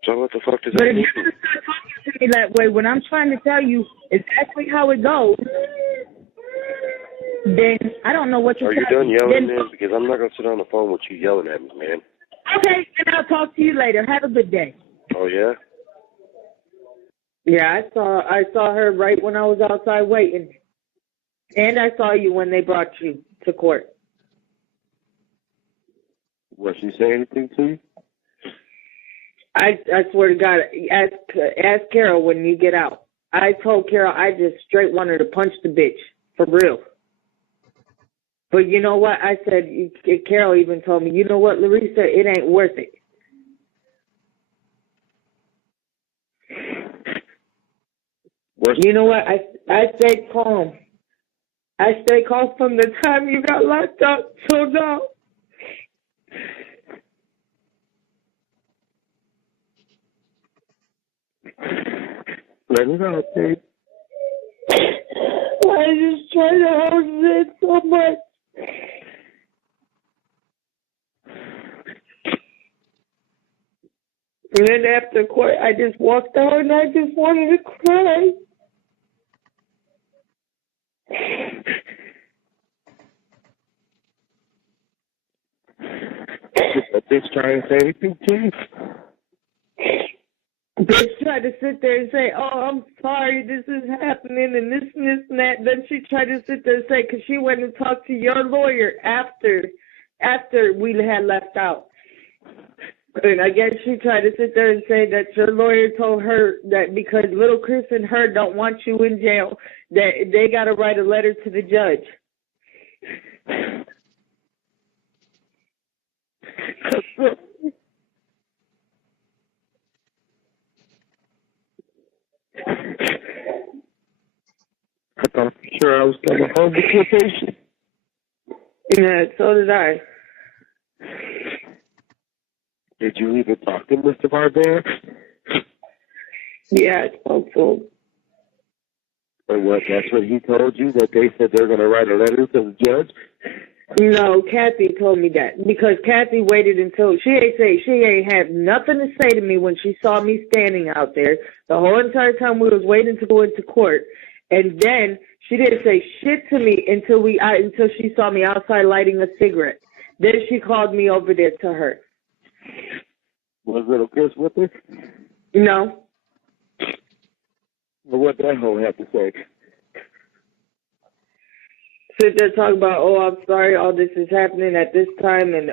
So what the fuck does But that if mean? you're going to start talking to me that way, when I'm trying to tell you exactly how it goes, then I don't know what you're Are you telling done yelling, then, man? Because I'm not going to sit on the phone with you yelling at me, man. Okay, and I'll talk to you later. Have a good day. Oh, yeah? Yeah, I saw her right when I was outside waiting. And I saw you when they brought you to court. Was she saying anything to you? I swear to God, ask Carol when you get out. I told Carol I just straight wanted to punch the bitch, for real. But you know what? I said, Carol even told me, you know what, Larissa, it ain't worth it. You know what? I stayed calm. I stayed calm from the time you got locked up till now. Let it out, babe. I just try to hold it so much. And then after court, I just walked out and I just wanted to cry. But bitch trying to say anything to you? Bitch tried to sit there and say, oh, I'm sorry, this is happening and this and that. Then she tried to sit there and say, because she went and talked to your lawyer after we had left out. And I guess she tried to sit there and say that your lawyer told her that because little Chris and her don't want you in jail, that they got to write a letter to the judge. I thought for sure I was coming home with your patient. Yeah, so did I. Did you even talk to Mr. Barbera? Yeah, I spoke to him. And what, that's what he told you, that they said they're going to write a letter to the judge? No, Kathy told me that because Kathy waited until she ain't had nothing to say to me when she saw me standing out there the whole entire time we was waiting to go into court, and then she didn't say shit to me until she saw me outside lighting a cigarette. Then she called me over there to her. Was little Chris with her? No. Well, what that hoe have to say? Sit there talking about, oh, I'm sorry, all this is happening at this time, and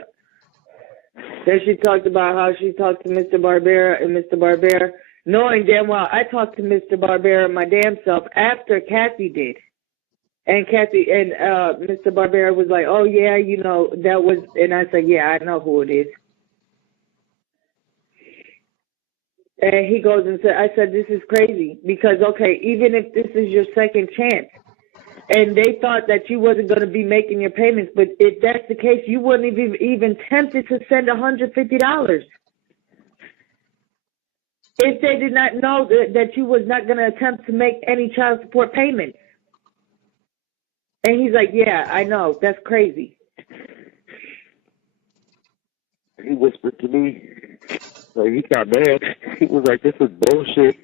then she talked about how she talked to Mr. Barbera and Mr. Barbera, knowing damn well I talked to Mr. Barbera my damn self after Kathy did. And Mr. Barbera was like, oh, yeah, you know, that was, and I said, yeah, I know who it is. And he goes and said, I said, this is crazy because, okay, even if this is your second chance, and they thought that you wasn't going to be making your payments, but if that's the case, you wouldn't even tempted to send $150. If they did not know that you was not going to attempt to make any child support payments. And he's like, yeah, I know, that's crazy. He whispered to me, so he got mad. He was like, this is bullshit.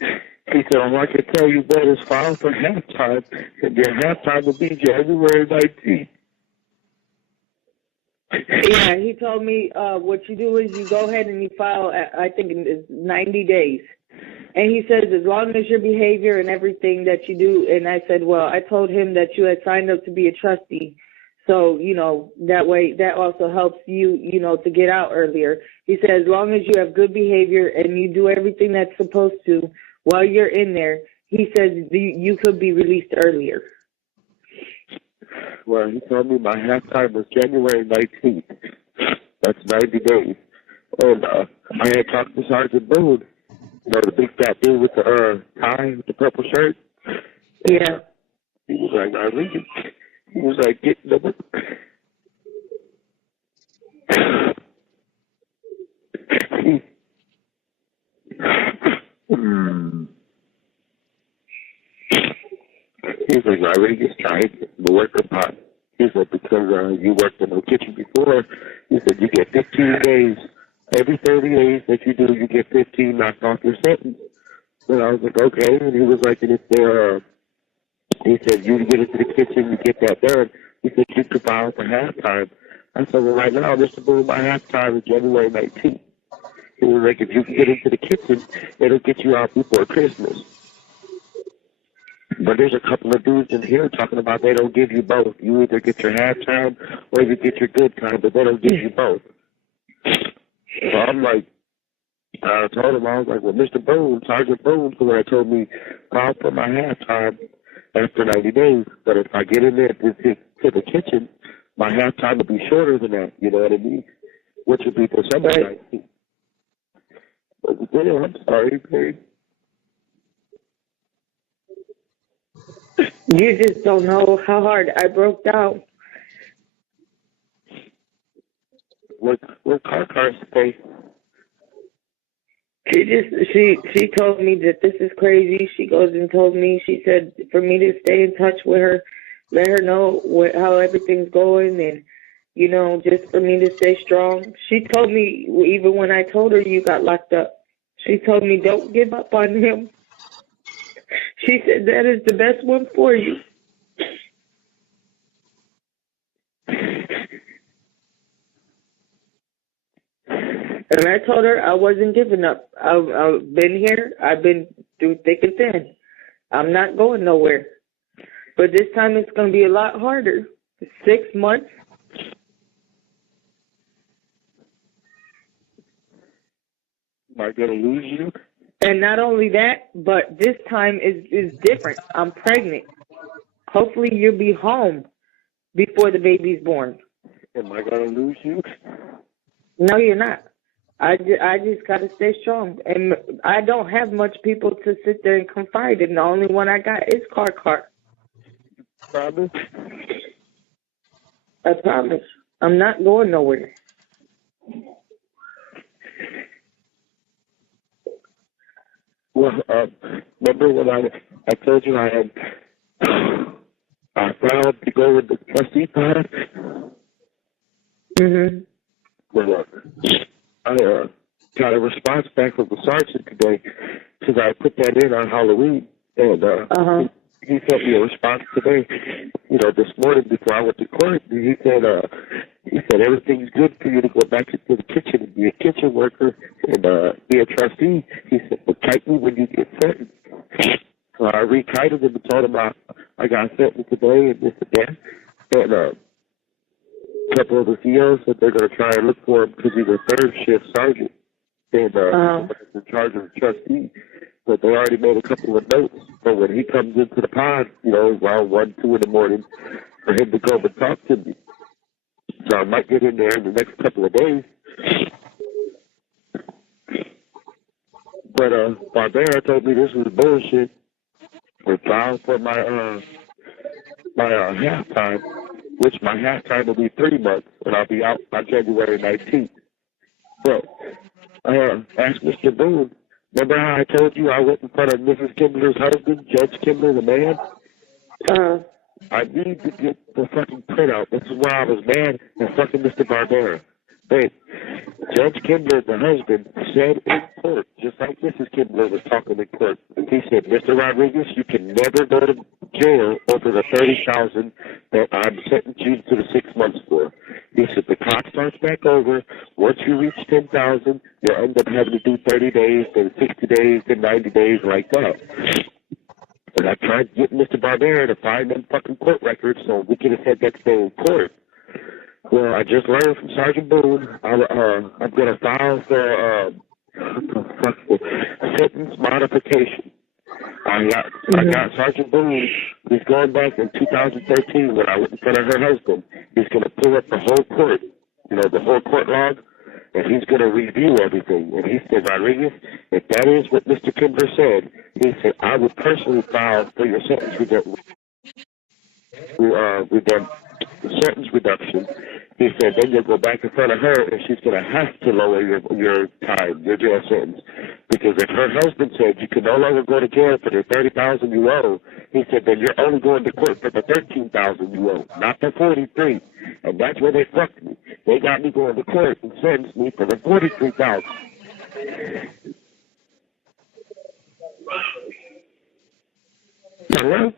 He said, all I can tell you that is file for halftime, and your halftime will be January 19th. Yeah, he told me what you do is you go ahead and you file, I think it's 90 days. And he says, as long as your behavior and everything that you do, and I said, well, I told him that you had signed up to be a trustee. So, you know, that way, that also helps you, you know, to get out earlier. He said, as long as you have good behavior and you do everything that's supposed to while you're in there, he says you could be released earlier. Well, he told me my halftime was January 19th. That's 90 days. And I had talked to Sergeant Boone, you know, the big fat dude with the tie, with the purple shirt. Yeah. He was like, Rodriguez. He was like, get the book. He was like, Rodriguez tried the worker pot. He said, because you worked in the kitchen before, he said, you get 15 days. Every 30 days that you do, you get 15 knocked off your sentence. And I was like, okay. And he was like, and if they're, he said, you get into the kitchen, you get that done. He said, you could file for halftime. I said, well, right now, Mr. Boone, my halftime is January 19th. He was like, if you can get into the kitchen, it'll get you out before Christmas. But there's a couple of dudes in here talking about they don't give you both. You either get your halftime or you get your good time, but they don't give you both. So I'm like, I told him, I was like, well, Mr. Boone, Sergeant Boone's the one that told me I'll put my halftime after 90 days. But if I get in there to the kitchen, my halftime will be shorter than that. You know what I mean? Which would be December 19th. But still, I'm sorry, babe. You just don't know how hard I broke down. What car cars pay? She told me that this is crazy. She goes and told me, she said for me to stay in touch with her, let her know how everything's going, and you know, just for me to stay strong. She told me, even when I told her you got locked up, she told me don't give up on him. She said that is the best one for you. And I told her I wasn't giving up. I've been here. I've been through thick and thin. I'm not going nowhere. But this time it's going to be a lot harder. 6 months. Am I going to lose you? And not only that, but this time is different. I'm pregnant. Hopefully you'll be home before the baby's born. Am I going to lose you? No, you're not. I just got to stay strong. And I don't have much people to sit there and confide in. The only one I got is Car. Promise? I promise. I'm not going nowhere. Well, remember when I told you I filed to go with the trustee product? Mm-hmm. Well, I got a response back from the sergeant today because I put that in on Halloween, and he sent me a response today. You know, this morning before I went to court, and he said everything's good for you to go back into the kitchen and be a kitchen worker and be a trustee. He said, but kite me when you get sentenced. So I re-kited him and told him I got sentenced today and this again. And a couple of the CEOs said they're going to try and look for him because he's a third shift sergeant and in charge of the trustee. But they already made a couple of notes. So when he comes into the pod, you know, around 1, 2 in the morning, for him to come and talk to me. So I might get in there in the next couple of days. But Barbera told me this was bullshit. We filed for my halftime, which my halftime will be 3 months, and I'll be out on January 19th. But asked Mr. Boone, remember how I told you I went in front of Mrs. Kimbler's husband, Judge Kimbler, the man? I need to get the fucking printout. This is why I was mad at fucking Mr. Barbera. But Judge Kimbler, the husband, said in court, just like Mrs. Kimbler was talking in court, he said, Mr. Rodriguez, you can never go to jail over the $30,000 that I'm sentencing you to the 6 months for. He said, the clock starts back over. Once you reach 10,000, you'll end up having to do 30 days, then 60 days, then 90 days, like that. And I tried to get Mr. Barbera to find them fucking court records so we could have said that day in court. Well, I just learned from Sergeant Boone. I'm going to file for sentence modification. I got Sergeant Boone. He's going back in 2013 when I went in front of her husband. He's going to pull up the whole court, you know, the whole court log, and he's going to review everything. And he said, Rodriguez, if that is what Mr. Kimbler said, he said, I would personally file for your sentence sentence reduction. He said, then you'll go back in front of her, and she's going to have to lower your time, your jail sentence. Because if her husband said you can no longer go to jail for the $30,000 you owe, he said, then you're only going to court for the $13,000 you owe, not the $43,000. And that's where they fucked me. They got me going to court and sentenced me for the $43,000. Hello?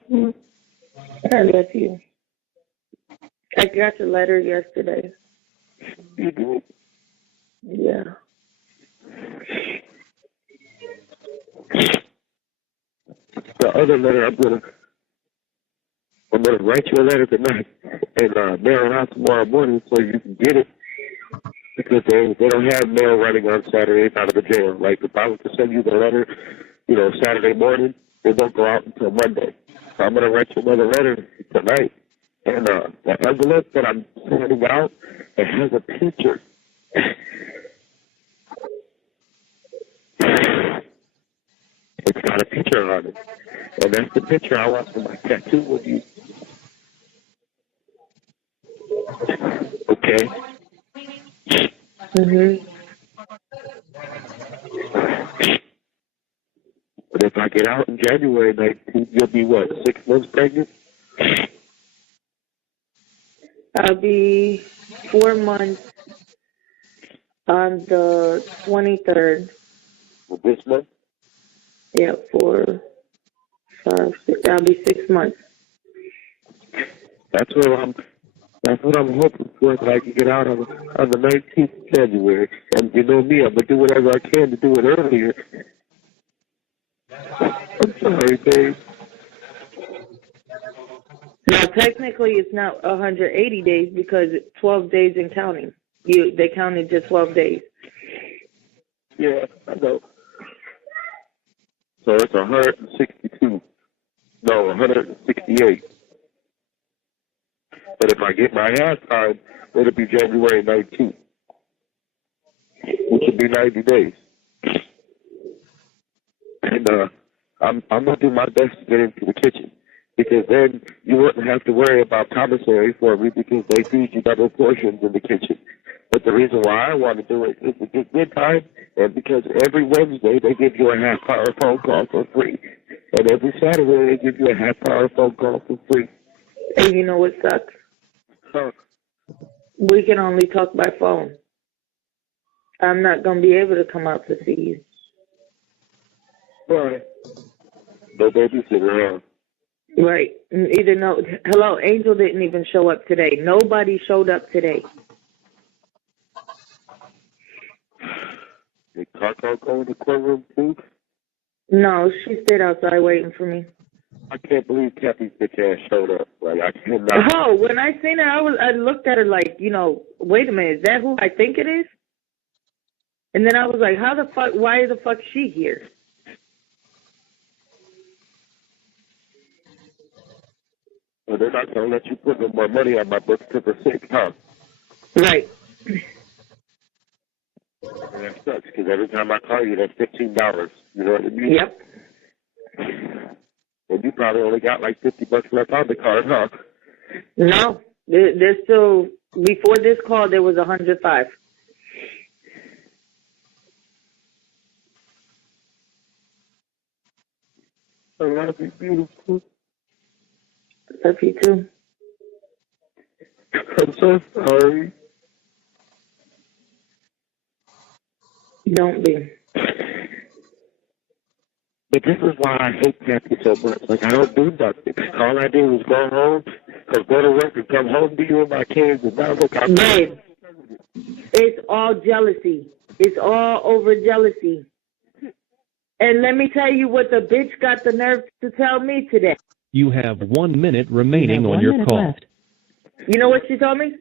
I got you. I got your letter yesterday. You did? Yeah. The other letter, I'm gonna write you a letter tonight and mail it out tomorrow morning so you can get it. because they don't have mail running on Saturdays out of the jail. Like if I was to send you the letter, Saturday morning, it won't go out until Monday. So I'm gonna write you another letter tonight, and the envelope that I'm sending out, it has a picture. It's got a picture on it, and that's the picture I want for my tattoo with you. Okay. Mhm. But if I get out in January 19th, you'll be what, 6 months pregnant? I'll be 4 months on the 23rd. Well, this month? Yeah, 4, 5, 6. I'll be 6 months. That's what I'm hoping for, that I can get out on the 19th of January. And you know me, I'm gonna do whatever I can to do it earlier. I'm sorry, babe. Now, technically, it's not 180 days because it's 12 days in counting. They counted just 12 days. Yeah, I know. So it's 162. No, 168. But if I get my half time, it'll be January 19th, which will be 90 days. And I'm gonna do my best to get into the kitchen, because then you wouldn't have to worry about commissary for me, because they feed you double portions in the kitchen. But the reason why I want to do it is to get good time, and because every Wednesday they give you a half-hour phone call for free, and every Saturday they give you a half-hour phone call for free. And you know what sucks? Huh. We can only talk by phone. I'm not going to be able to come out to see you. Right. No babysitter around. Right. Hello, Angel didn't even show up today. Nobody showed up today. Did Coco go in the courtroom too? No, she stayed outside waiting for me. I can't believe Kathy's bitch ass showed up. Like, I cannot. Oh, when I seen her, I looked at her like, wait a minute, is that who I think it is? And then I was like, why the fuck is she here? Well, they're not going to let you put no more money on my books because they're sick, huh? Right. And that sucks, because every time I call you, that's $15. You know what I mean? Yep. And you probably only got like $50 left on the card, huh? No. There's still, before this call, there was 105. I love you, beautiful. Love you too. I'm so sorry. Don't be. But this is why I hate Kathy so much. Like, I don't do nothing. All I do is go home, go to work and come home to you and my kids, and now look, I'm... Babe, it's all jealousy. It's all over jealousy. And let me tell you what the bitch got the nerve to tell me today. You have 1 minute remaining on your call. Left. You know what she told me?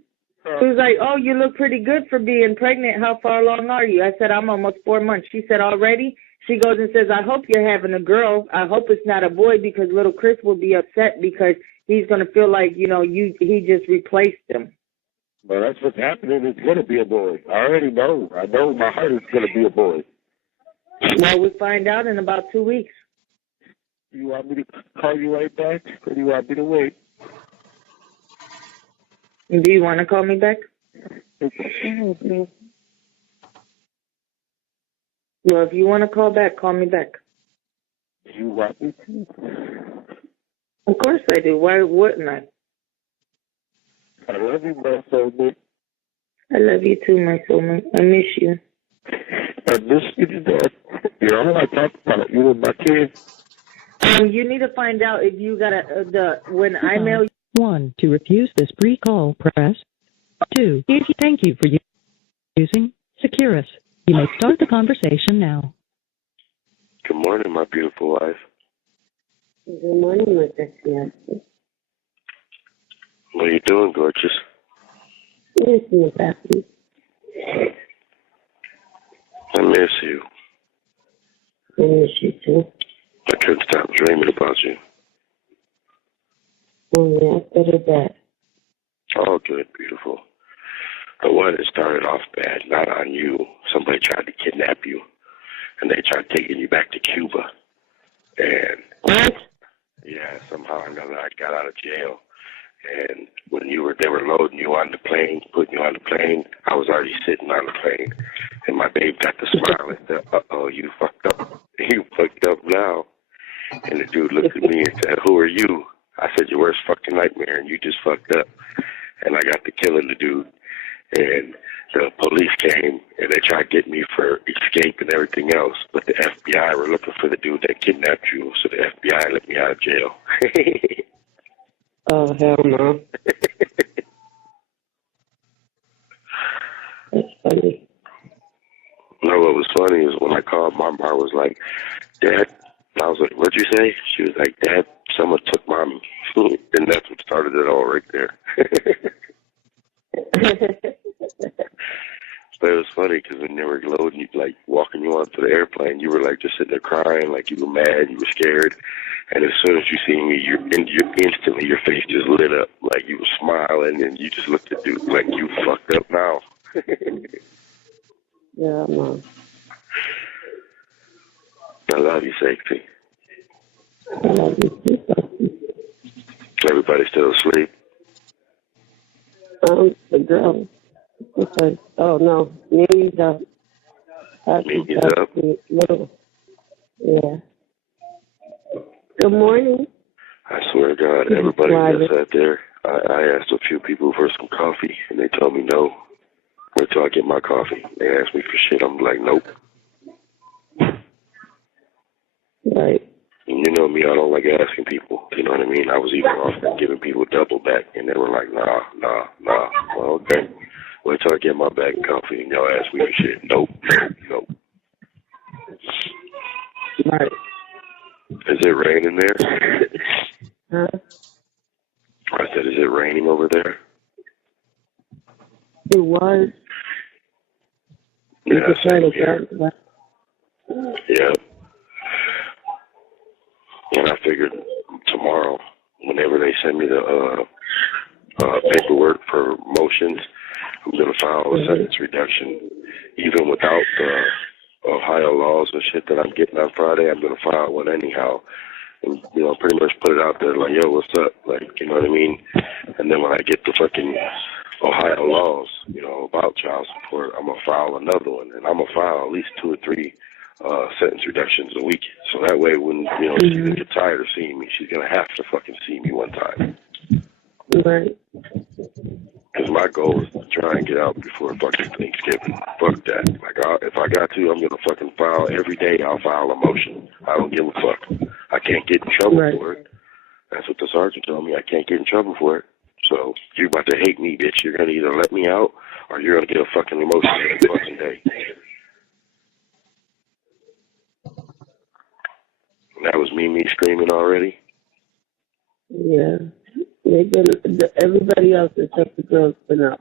She was like, oh, you look pretty good for being pregnant. How far along are you? I said, I'm almost 4 months. She said, already? She goes and says, I hope you're having a girl. I hope it's not a boy, because little Chris will be upset because he's going to feel like, he just replaced him. Well, that's what's happening. It's going to be a boy. I already know. I know in my heart it's going to be a boy. Well, we'll find out in about 2 weeks. Do you want me to call you right back, or do you want me to wait? Do you want to call me back? Well, if you want to call back, call me back. Do you want me to? Of course I do. Why wouldn't I? I love you, my soulmate. I love you too, my soulmate. I miss you. I miss you to death. You're all I talk about, you and my kids. You need to find out if you got when I mail you. 1. To refuse this free call, press 2. Thank you for using Securus. You may start the conversation now. Good morning, my beautiful wife. Good morning, my sexy ass. What are you doing, gorgeous? Yes, Miss Ashley. I miss you. I miss you too. I couldn't stop dreaming about you. Oh yeah, better that. All good, beautiful. The one that started off bad, not on you. Somebody tried to kidnap you, and they tried taking you back to Cuba. And What? yeah, somehow I got out of jail. And when they were loading you on the plane, putting you on the plane, I was already sitting on the plane. And my babe got the smile and said, "Uh-oh, you fucked up. You fucked up now." And the dude looked at me and said, "Who are you?" I said, "Your worst fucking nightmare, and you just fucked up." And I got to killing the dude. And the police came, and they tried to get me for escape and everything else. But the FBI were looking for the dude that kidnapped you, so the FBI let me out of jail. Oh, hell no. That's funny. No, what was funny is when I called, my mom was like, "Dad," and I was like, "What'd you say?" She was like, "Dad, someone took Mommy." And that's what started it all right there. But it was funny because when they were loading you, like walking you onto the airplane, you were like just sitting there crying, like you were mad, you were scared. And as soon as you see me, instantly your face just lit up, like you were smiling, and you just looked at dude like you fucked up now. Yeah, no. I love you, sexy. I love you too. Everybody still asleep? The girl. Because, oh no, Mimi's up. Mimi's up? Little. Yeah. Good morning. I swear to God, everybody that sat there, I asked a few people for some coffee, and they told me no. Wait till I get my coffee. They asked me for shit. I'm like, nope. Right. And you know me, I don't like asking people. You know what I mean? I was even offering giving people double back, and they were like, nah. Well, okay. Wait till I get my bag of coffee, and y'all ask me for shit. Nope. Right. Is it raining there? Huh? I said, is it raining over there? It was. Yeah, same here. Yeah. And I figured tomorrow, whenever they send me the paperwork for motions, I'm going to file a sentence reduction. Even without the Ohio laws and shit that I'm getting on Friday, I'm going to file one anyhow. And, you know, pretty much put it out there like, yo, what's up? Like, you know what I mean? And then when I get the fucking Ohio laws, you know, about child support, I'm going to file another one. And I'm going to file at least 2 or 3 sentence reductions a week. So that way when, you know, she's going to get tired of seeing me, she's going to have to fucking see me one time. Right. Because my goal is to try and get out before fucking Thanksgiving. Fuck that. Like, if I got to, I'm going to fucking file every day. I'll file a motion. I don't give a fuck. I can't get in trouble for it. That's what the sergeant told me. I can't get in trouble for it. So you're about to hate me, bitch. You're going to either let me out or you're going to get a fucking emotion every fucking day. And that was me screaming already? Yeah. Everybody else except the girls been up.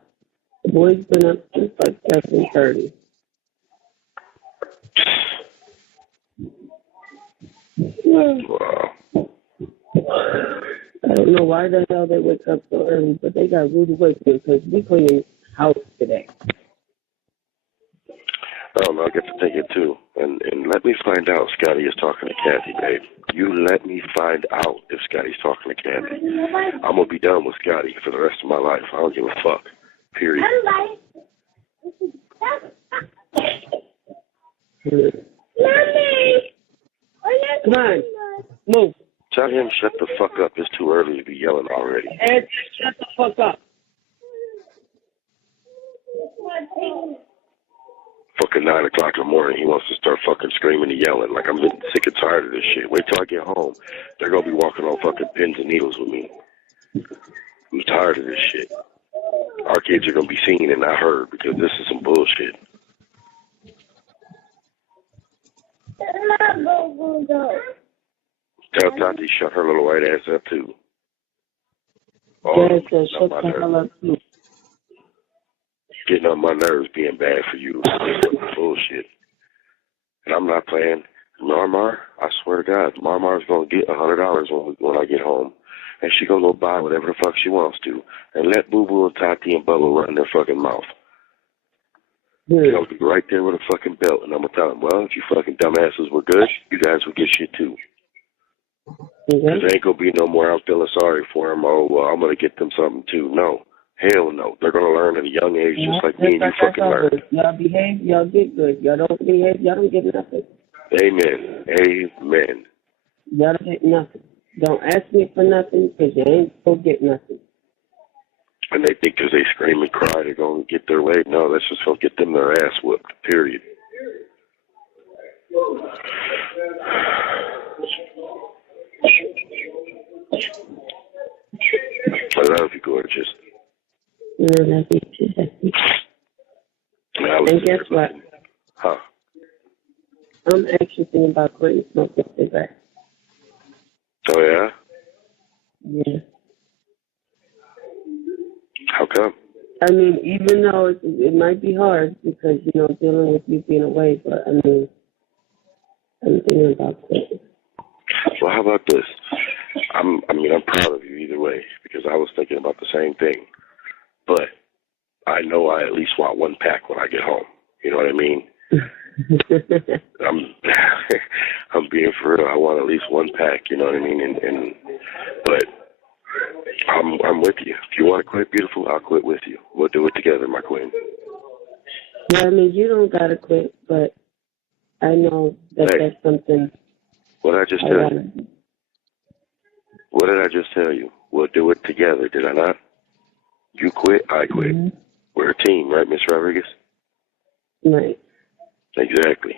The boys been up since like 7:30. Wow. I don't know why the hell they wake up so early, but they got rude awakening because we cleaning house today. I don't know, I get to thinking too. And let me find out Scotty is talking to Kathy, babe. You let me find out if Scotty's talking to Kathy. I'm going to be done with Scotty for the rest of my life. I don't give a fuck. Period. Mommy! Come on. Move. Tell him shut the fuck up. It's too early to be yelling already. Ed, shut the fuck up. Fucking 9 o'clock in the morning, he wants to start fucking screaming and yelling. Like, I'm getting sick and tired of this shit. Wait till I get home. They're gonna be walking on fucking pins and needles with me. I'm tired of this shit. Our kids are gonna be seen and not heard because this is some bullshit. Tell Tati shut her little white ass up too. Dad says shut the hell up too. getting on my nerves being bad for you. It's bullshit. And I'm not playing. Marmar, I swear to God, Marmar's going to get $100 when I get home. And she going to go buy whatever the fuck she wants to. And let Boo Boo and Tati and Bubba run their fucking mouth. They'll be right there with a fucking belt. And I'm going to tell them, well, if you fucking dumbasses were good, you guys would get shit too. Because there ain't going to be no more I'm feeling sorry for them. Oh, well, I'm going to get them something too. No. Hell no. They're going to learn at a young age just like me and you fucking learned. Y'all behave, y'all get good. Y'all don't behave, y'all don't get nothing. Amen. Amen. Y'all don't get nothing. Don't ask me for nothing because you ain't going to get nothing. And they think because they scream and cry they're going to get their way. No, that's just going to get them their ass whooped, period. I love you, gorgeous. I love you too. And guess what? Huh? I'm actually thinking about quitting smoking cigarettes. Oh, yeah? Yeah. How come? I mean, even though it might be hard because, you know, dealing with you being away, but I mean, I'm thinking about quitting. Well, how about this? I'm proud of you either way because I was thinking about the same thing. But I know I at least want one pack when I get home. You know what I mean? I'm being for real. I want at least one pack. You know what I mean? But I'm with you. If you want to quit, beautiful, I'll quit with you. We'll do it together, my queen. Yeah, I mean, you don't gotta quit, but I know that that's something. What did I just tell you? What did I just tell you? We'll do it together, did I not? You quit, I quit. Mm-hmm. We're a team, right, Miss Rodriguez? Right. Exactly.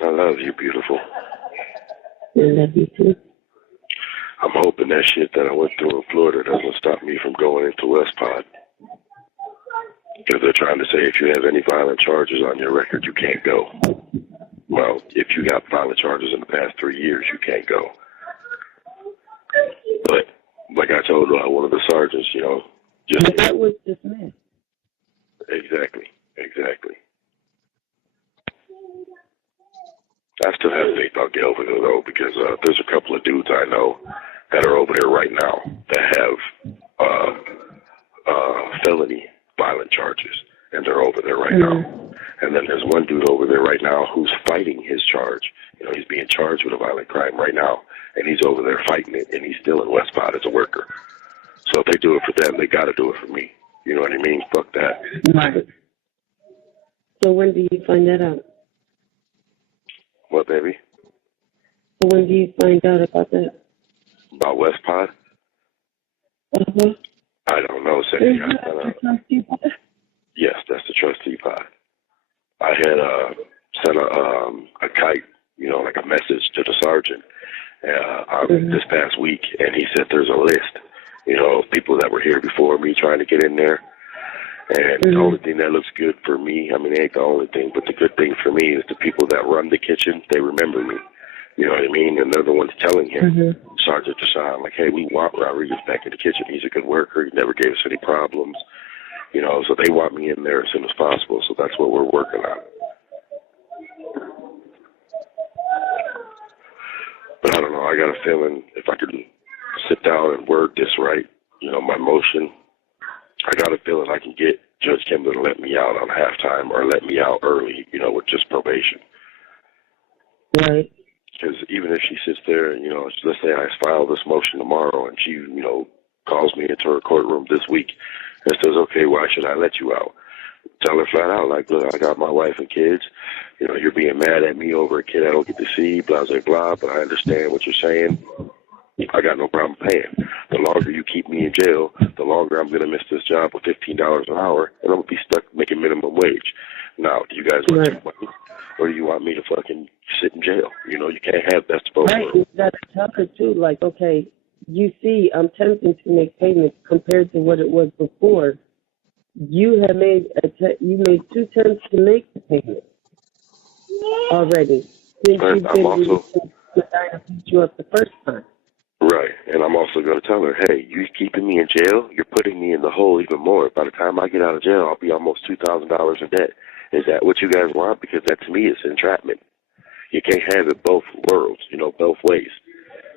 I love you, beautiful. I love you too. I'm hoping that shit that I went through in Florida doesn't stop me from going into West Pod. Because they're trying to say if you have any violent charges on your record, you can't go. Well, if you got violent charges in the past 3 years, you can't go. But, like I told one of the sergeants, you know, just... That was dismissed. Exactly. I still have faith I'll get over there, though, because there's a couple of dudes I know that are over there right now that have felony violent charges, and they're over there right now. And then there's one dude over there right now who's fighting his charge. You know, he's being charged with a violent crime right now, and he's over there fighting it, and he's still in West Pod as a worker. So if they do it for them, they got to do it for me. You know what I mean? Fuck that. Right. So when do you find that out? What, baby? So when do you find out about that? About West Pod? Uh-huh. I don't know, Cindy. Yes, that's the trustee pod. I had sent a kite, you know, like a message to the sergeant this past week, and he said there's a list, you know, of people that were here before me trying to get in there. And the only thing that looks good for me, I mean, it ain't the only thing, but the good thing for me is the people that run the kitchen, they remember me. You know what I mean? And they're the ones telling him, Sergeant Deshaun, like, hey, we want Rodriguez back in the kitchen. He's a good worker. He never gave us any problems. You know, so they want me in there as soon as possible. So that's what we're working on. But I don't know. I got a feeling if I could sit down and word this right, you know, my motion, I got a feeling I can get Judge Kimball to let me out on halftime or let me out early, you know, with just probation. Right. Because even if she sits there and, you know, let's say I file this motion tomorrow and she, you know, calls me into her courtroom this week and says, okay, why should I let you out? Tell her flat out, like, look, I got my wife and kids. You know, you're being mad at me over a kid I don't get to see, blah, blah, blah, but I understand what you're saying. I got no problem paying. The longer you keep me in jail, the longer I'm going to miss this job with $15 an hour, and I'm going to be stuck making minimum wage. Now, do you guys want to money, or do you want me to fucking sit in jail? You know, you can't have best of both worlds. You got to tell her, too, like, okay, you see, I'm tempting to make payments compared to what it was before. You have made you made 2 attempts to make the payment already. Since you didn't beat you up the first time. Right, and I'm also going to tell her, hey, you keeping me in jail, you're putting me in the hole even more. By the time I get out of jail, I'll be almost $2,000 in debt. Is that what you guys want? Because that, to me, is entrapment. You can't have it both worlds, both ways.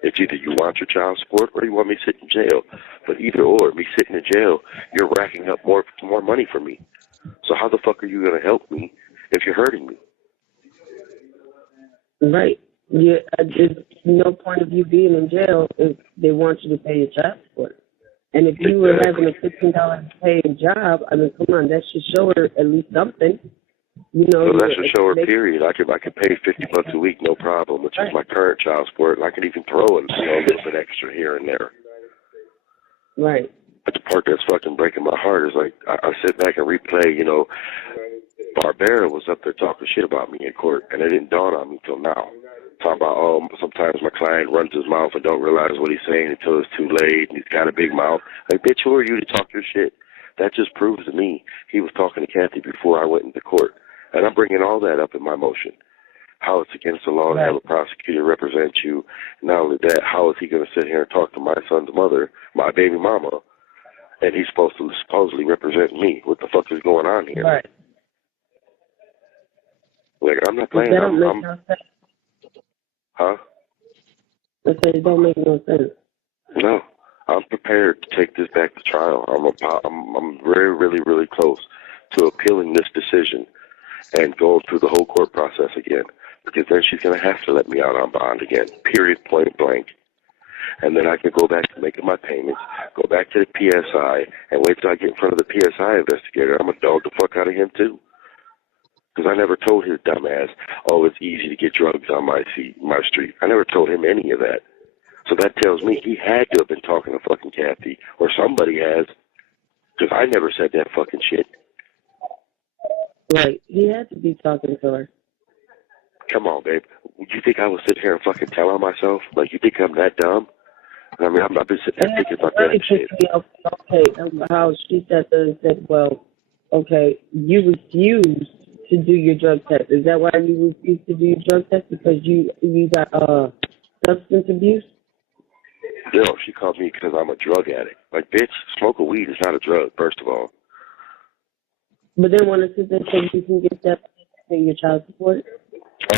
It's either you want your child support or you want me to sit in jail. But either or, me sitting in jail, you're racking up more money for me. So how the fuck are you going to help me if you're hurting me? Right. Yeah, there's no point of you being in jail if they want you to pay your child support. And if you were having a $15 paying job, I mean, come on, that should show her at least something. So that should show her, period. I could pay $50 a week, no problem, which is my current child support, and I can even throw in a little bit extra here and there. Right. But the part that's fucking breaking my heart is like I sit back and replay, Barbera was up there talking shit about me in court, and it didn't dawn on me till now. Talk about, sometimes my client runs his mouth and don't realize what he's saying until it's too late, and he's got a big mouth. Like, bitch, who are you to talk your shit? That just proves to me he was talking to Kathy before I went into court. And I'm bringing all that up in my motion. How it's against the law to have a prosecutor represent you. Not only that, how is he going to sit here and talk to my son's mother, my baby mama, and he's supposed to supposedly represent me? What the fuck is going on here? Right. Like, I'm not playing. No sense. Huh? I said it don't make no sense. No, I'm prepared to take this back to trial. I'm very, really, really close to appealing this decision and going through the whole court process again, because then she's going to have to let me out on bond again, period, point blank. And then I can go back to making my payments, go back to the PSI, and wait till I get in front of the PSI investigator. I'm going to dog the fuck out of him, too. Because I never told his dumb ass, oh, it's easy to get drugs on my street. I never told him any of that. So that tells me he had to have been talking to fucking Kathy, or somebody has, because I never said that fucking shit. Right. He had to be talking to her. Come on, babe. You think I would sit here and fucking tell on myself? Like, you think I'm that dumb? I mean, I've been sitting there thinking about that shit. Okay, how she said well, okay, you refused to do your drug test. Is that why you refused to do your drug test? Because you got substance abuse? No, she called me because I'm a drug addict. Like, bitch, smoking weed is not a drug, first of all. But then want to sit there so you can get that pay your child support?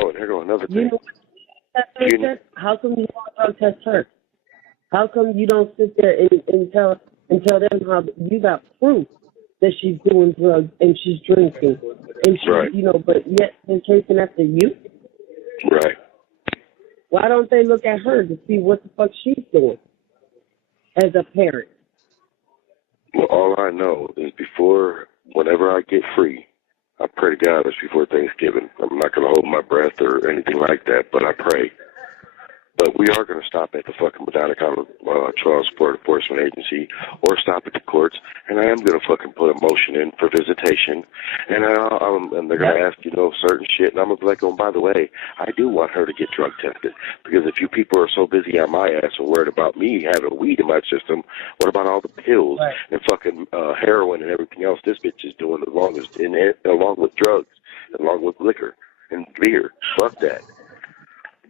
Oh, and here goes another thing. How come you don't drug test her? How come you don't sit there and tell them how you got proof that she's doing drugs and she's drinking and she, right. But yet they're chasing after you? Right. Why don't they look at her to see what the fuck she's doing as a parent? Well, all I know is whenever I get free, I pray to God it's before Thanksgiving. I'm not going to hold my breath or anything like that, but I pray. But we are going to stop at the fucking Medina County Child Support Enforcement Agency or stop at the courts, and I am going to fucking put a motion in for visitation, and they're going to ask, certain shit, and I'm going to be like, oh, by the way, I do want her to get drug tested, because if you people are so busy on my ass and worried about me having weed in my system, what about all the pills and fucking heroin and everything else this bitch is doing along with drugs, along with liquor and beer? Fuck that.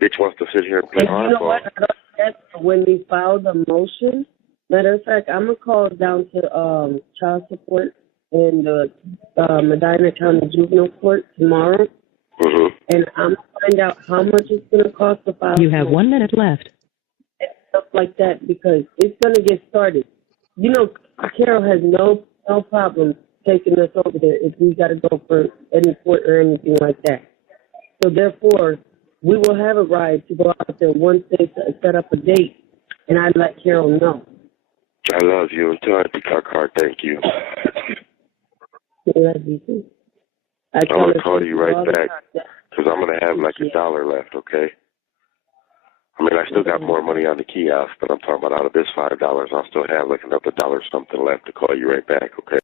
Bitch wants to sit here and play hardball. You know what? When we file the motion, matter of fact, I'm going to call down to child support in the Medina County Juvenile Court tomorrow. Mm-hmm. And I'm going to find out how much it's going to cost to file. You have 1 minute left. And stuff like that, because it's going to get started. Carol has no problem taking us over there if we got to go for any court or anything like that. So therefore, we will have a ride to go out there once they set up a date, and I let Carol know. I love you. Until I pick our card, thank you. I love you too. I'm going to call you right back, because I'm going to have like $1 left, okay? I mean, I still got more money on the kiosk, but I'm talking about out of this $5, I'll still have like another $1 something left to call you right back, okay?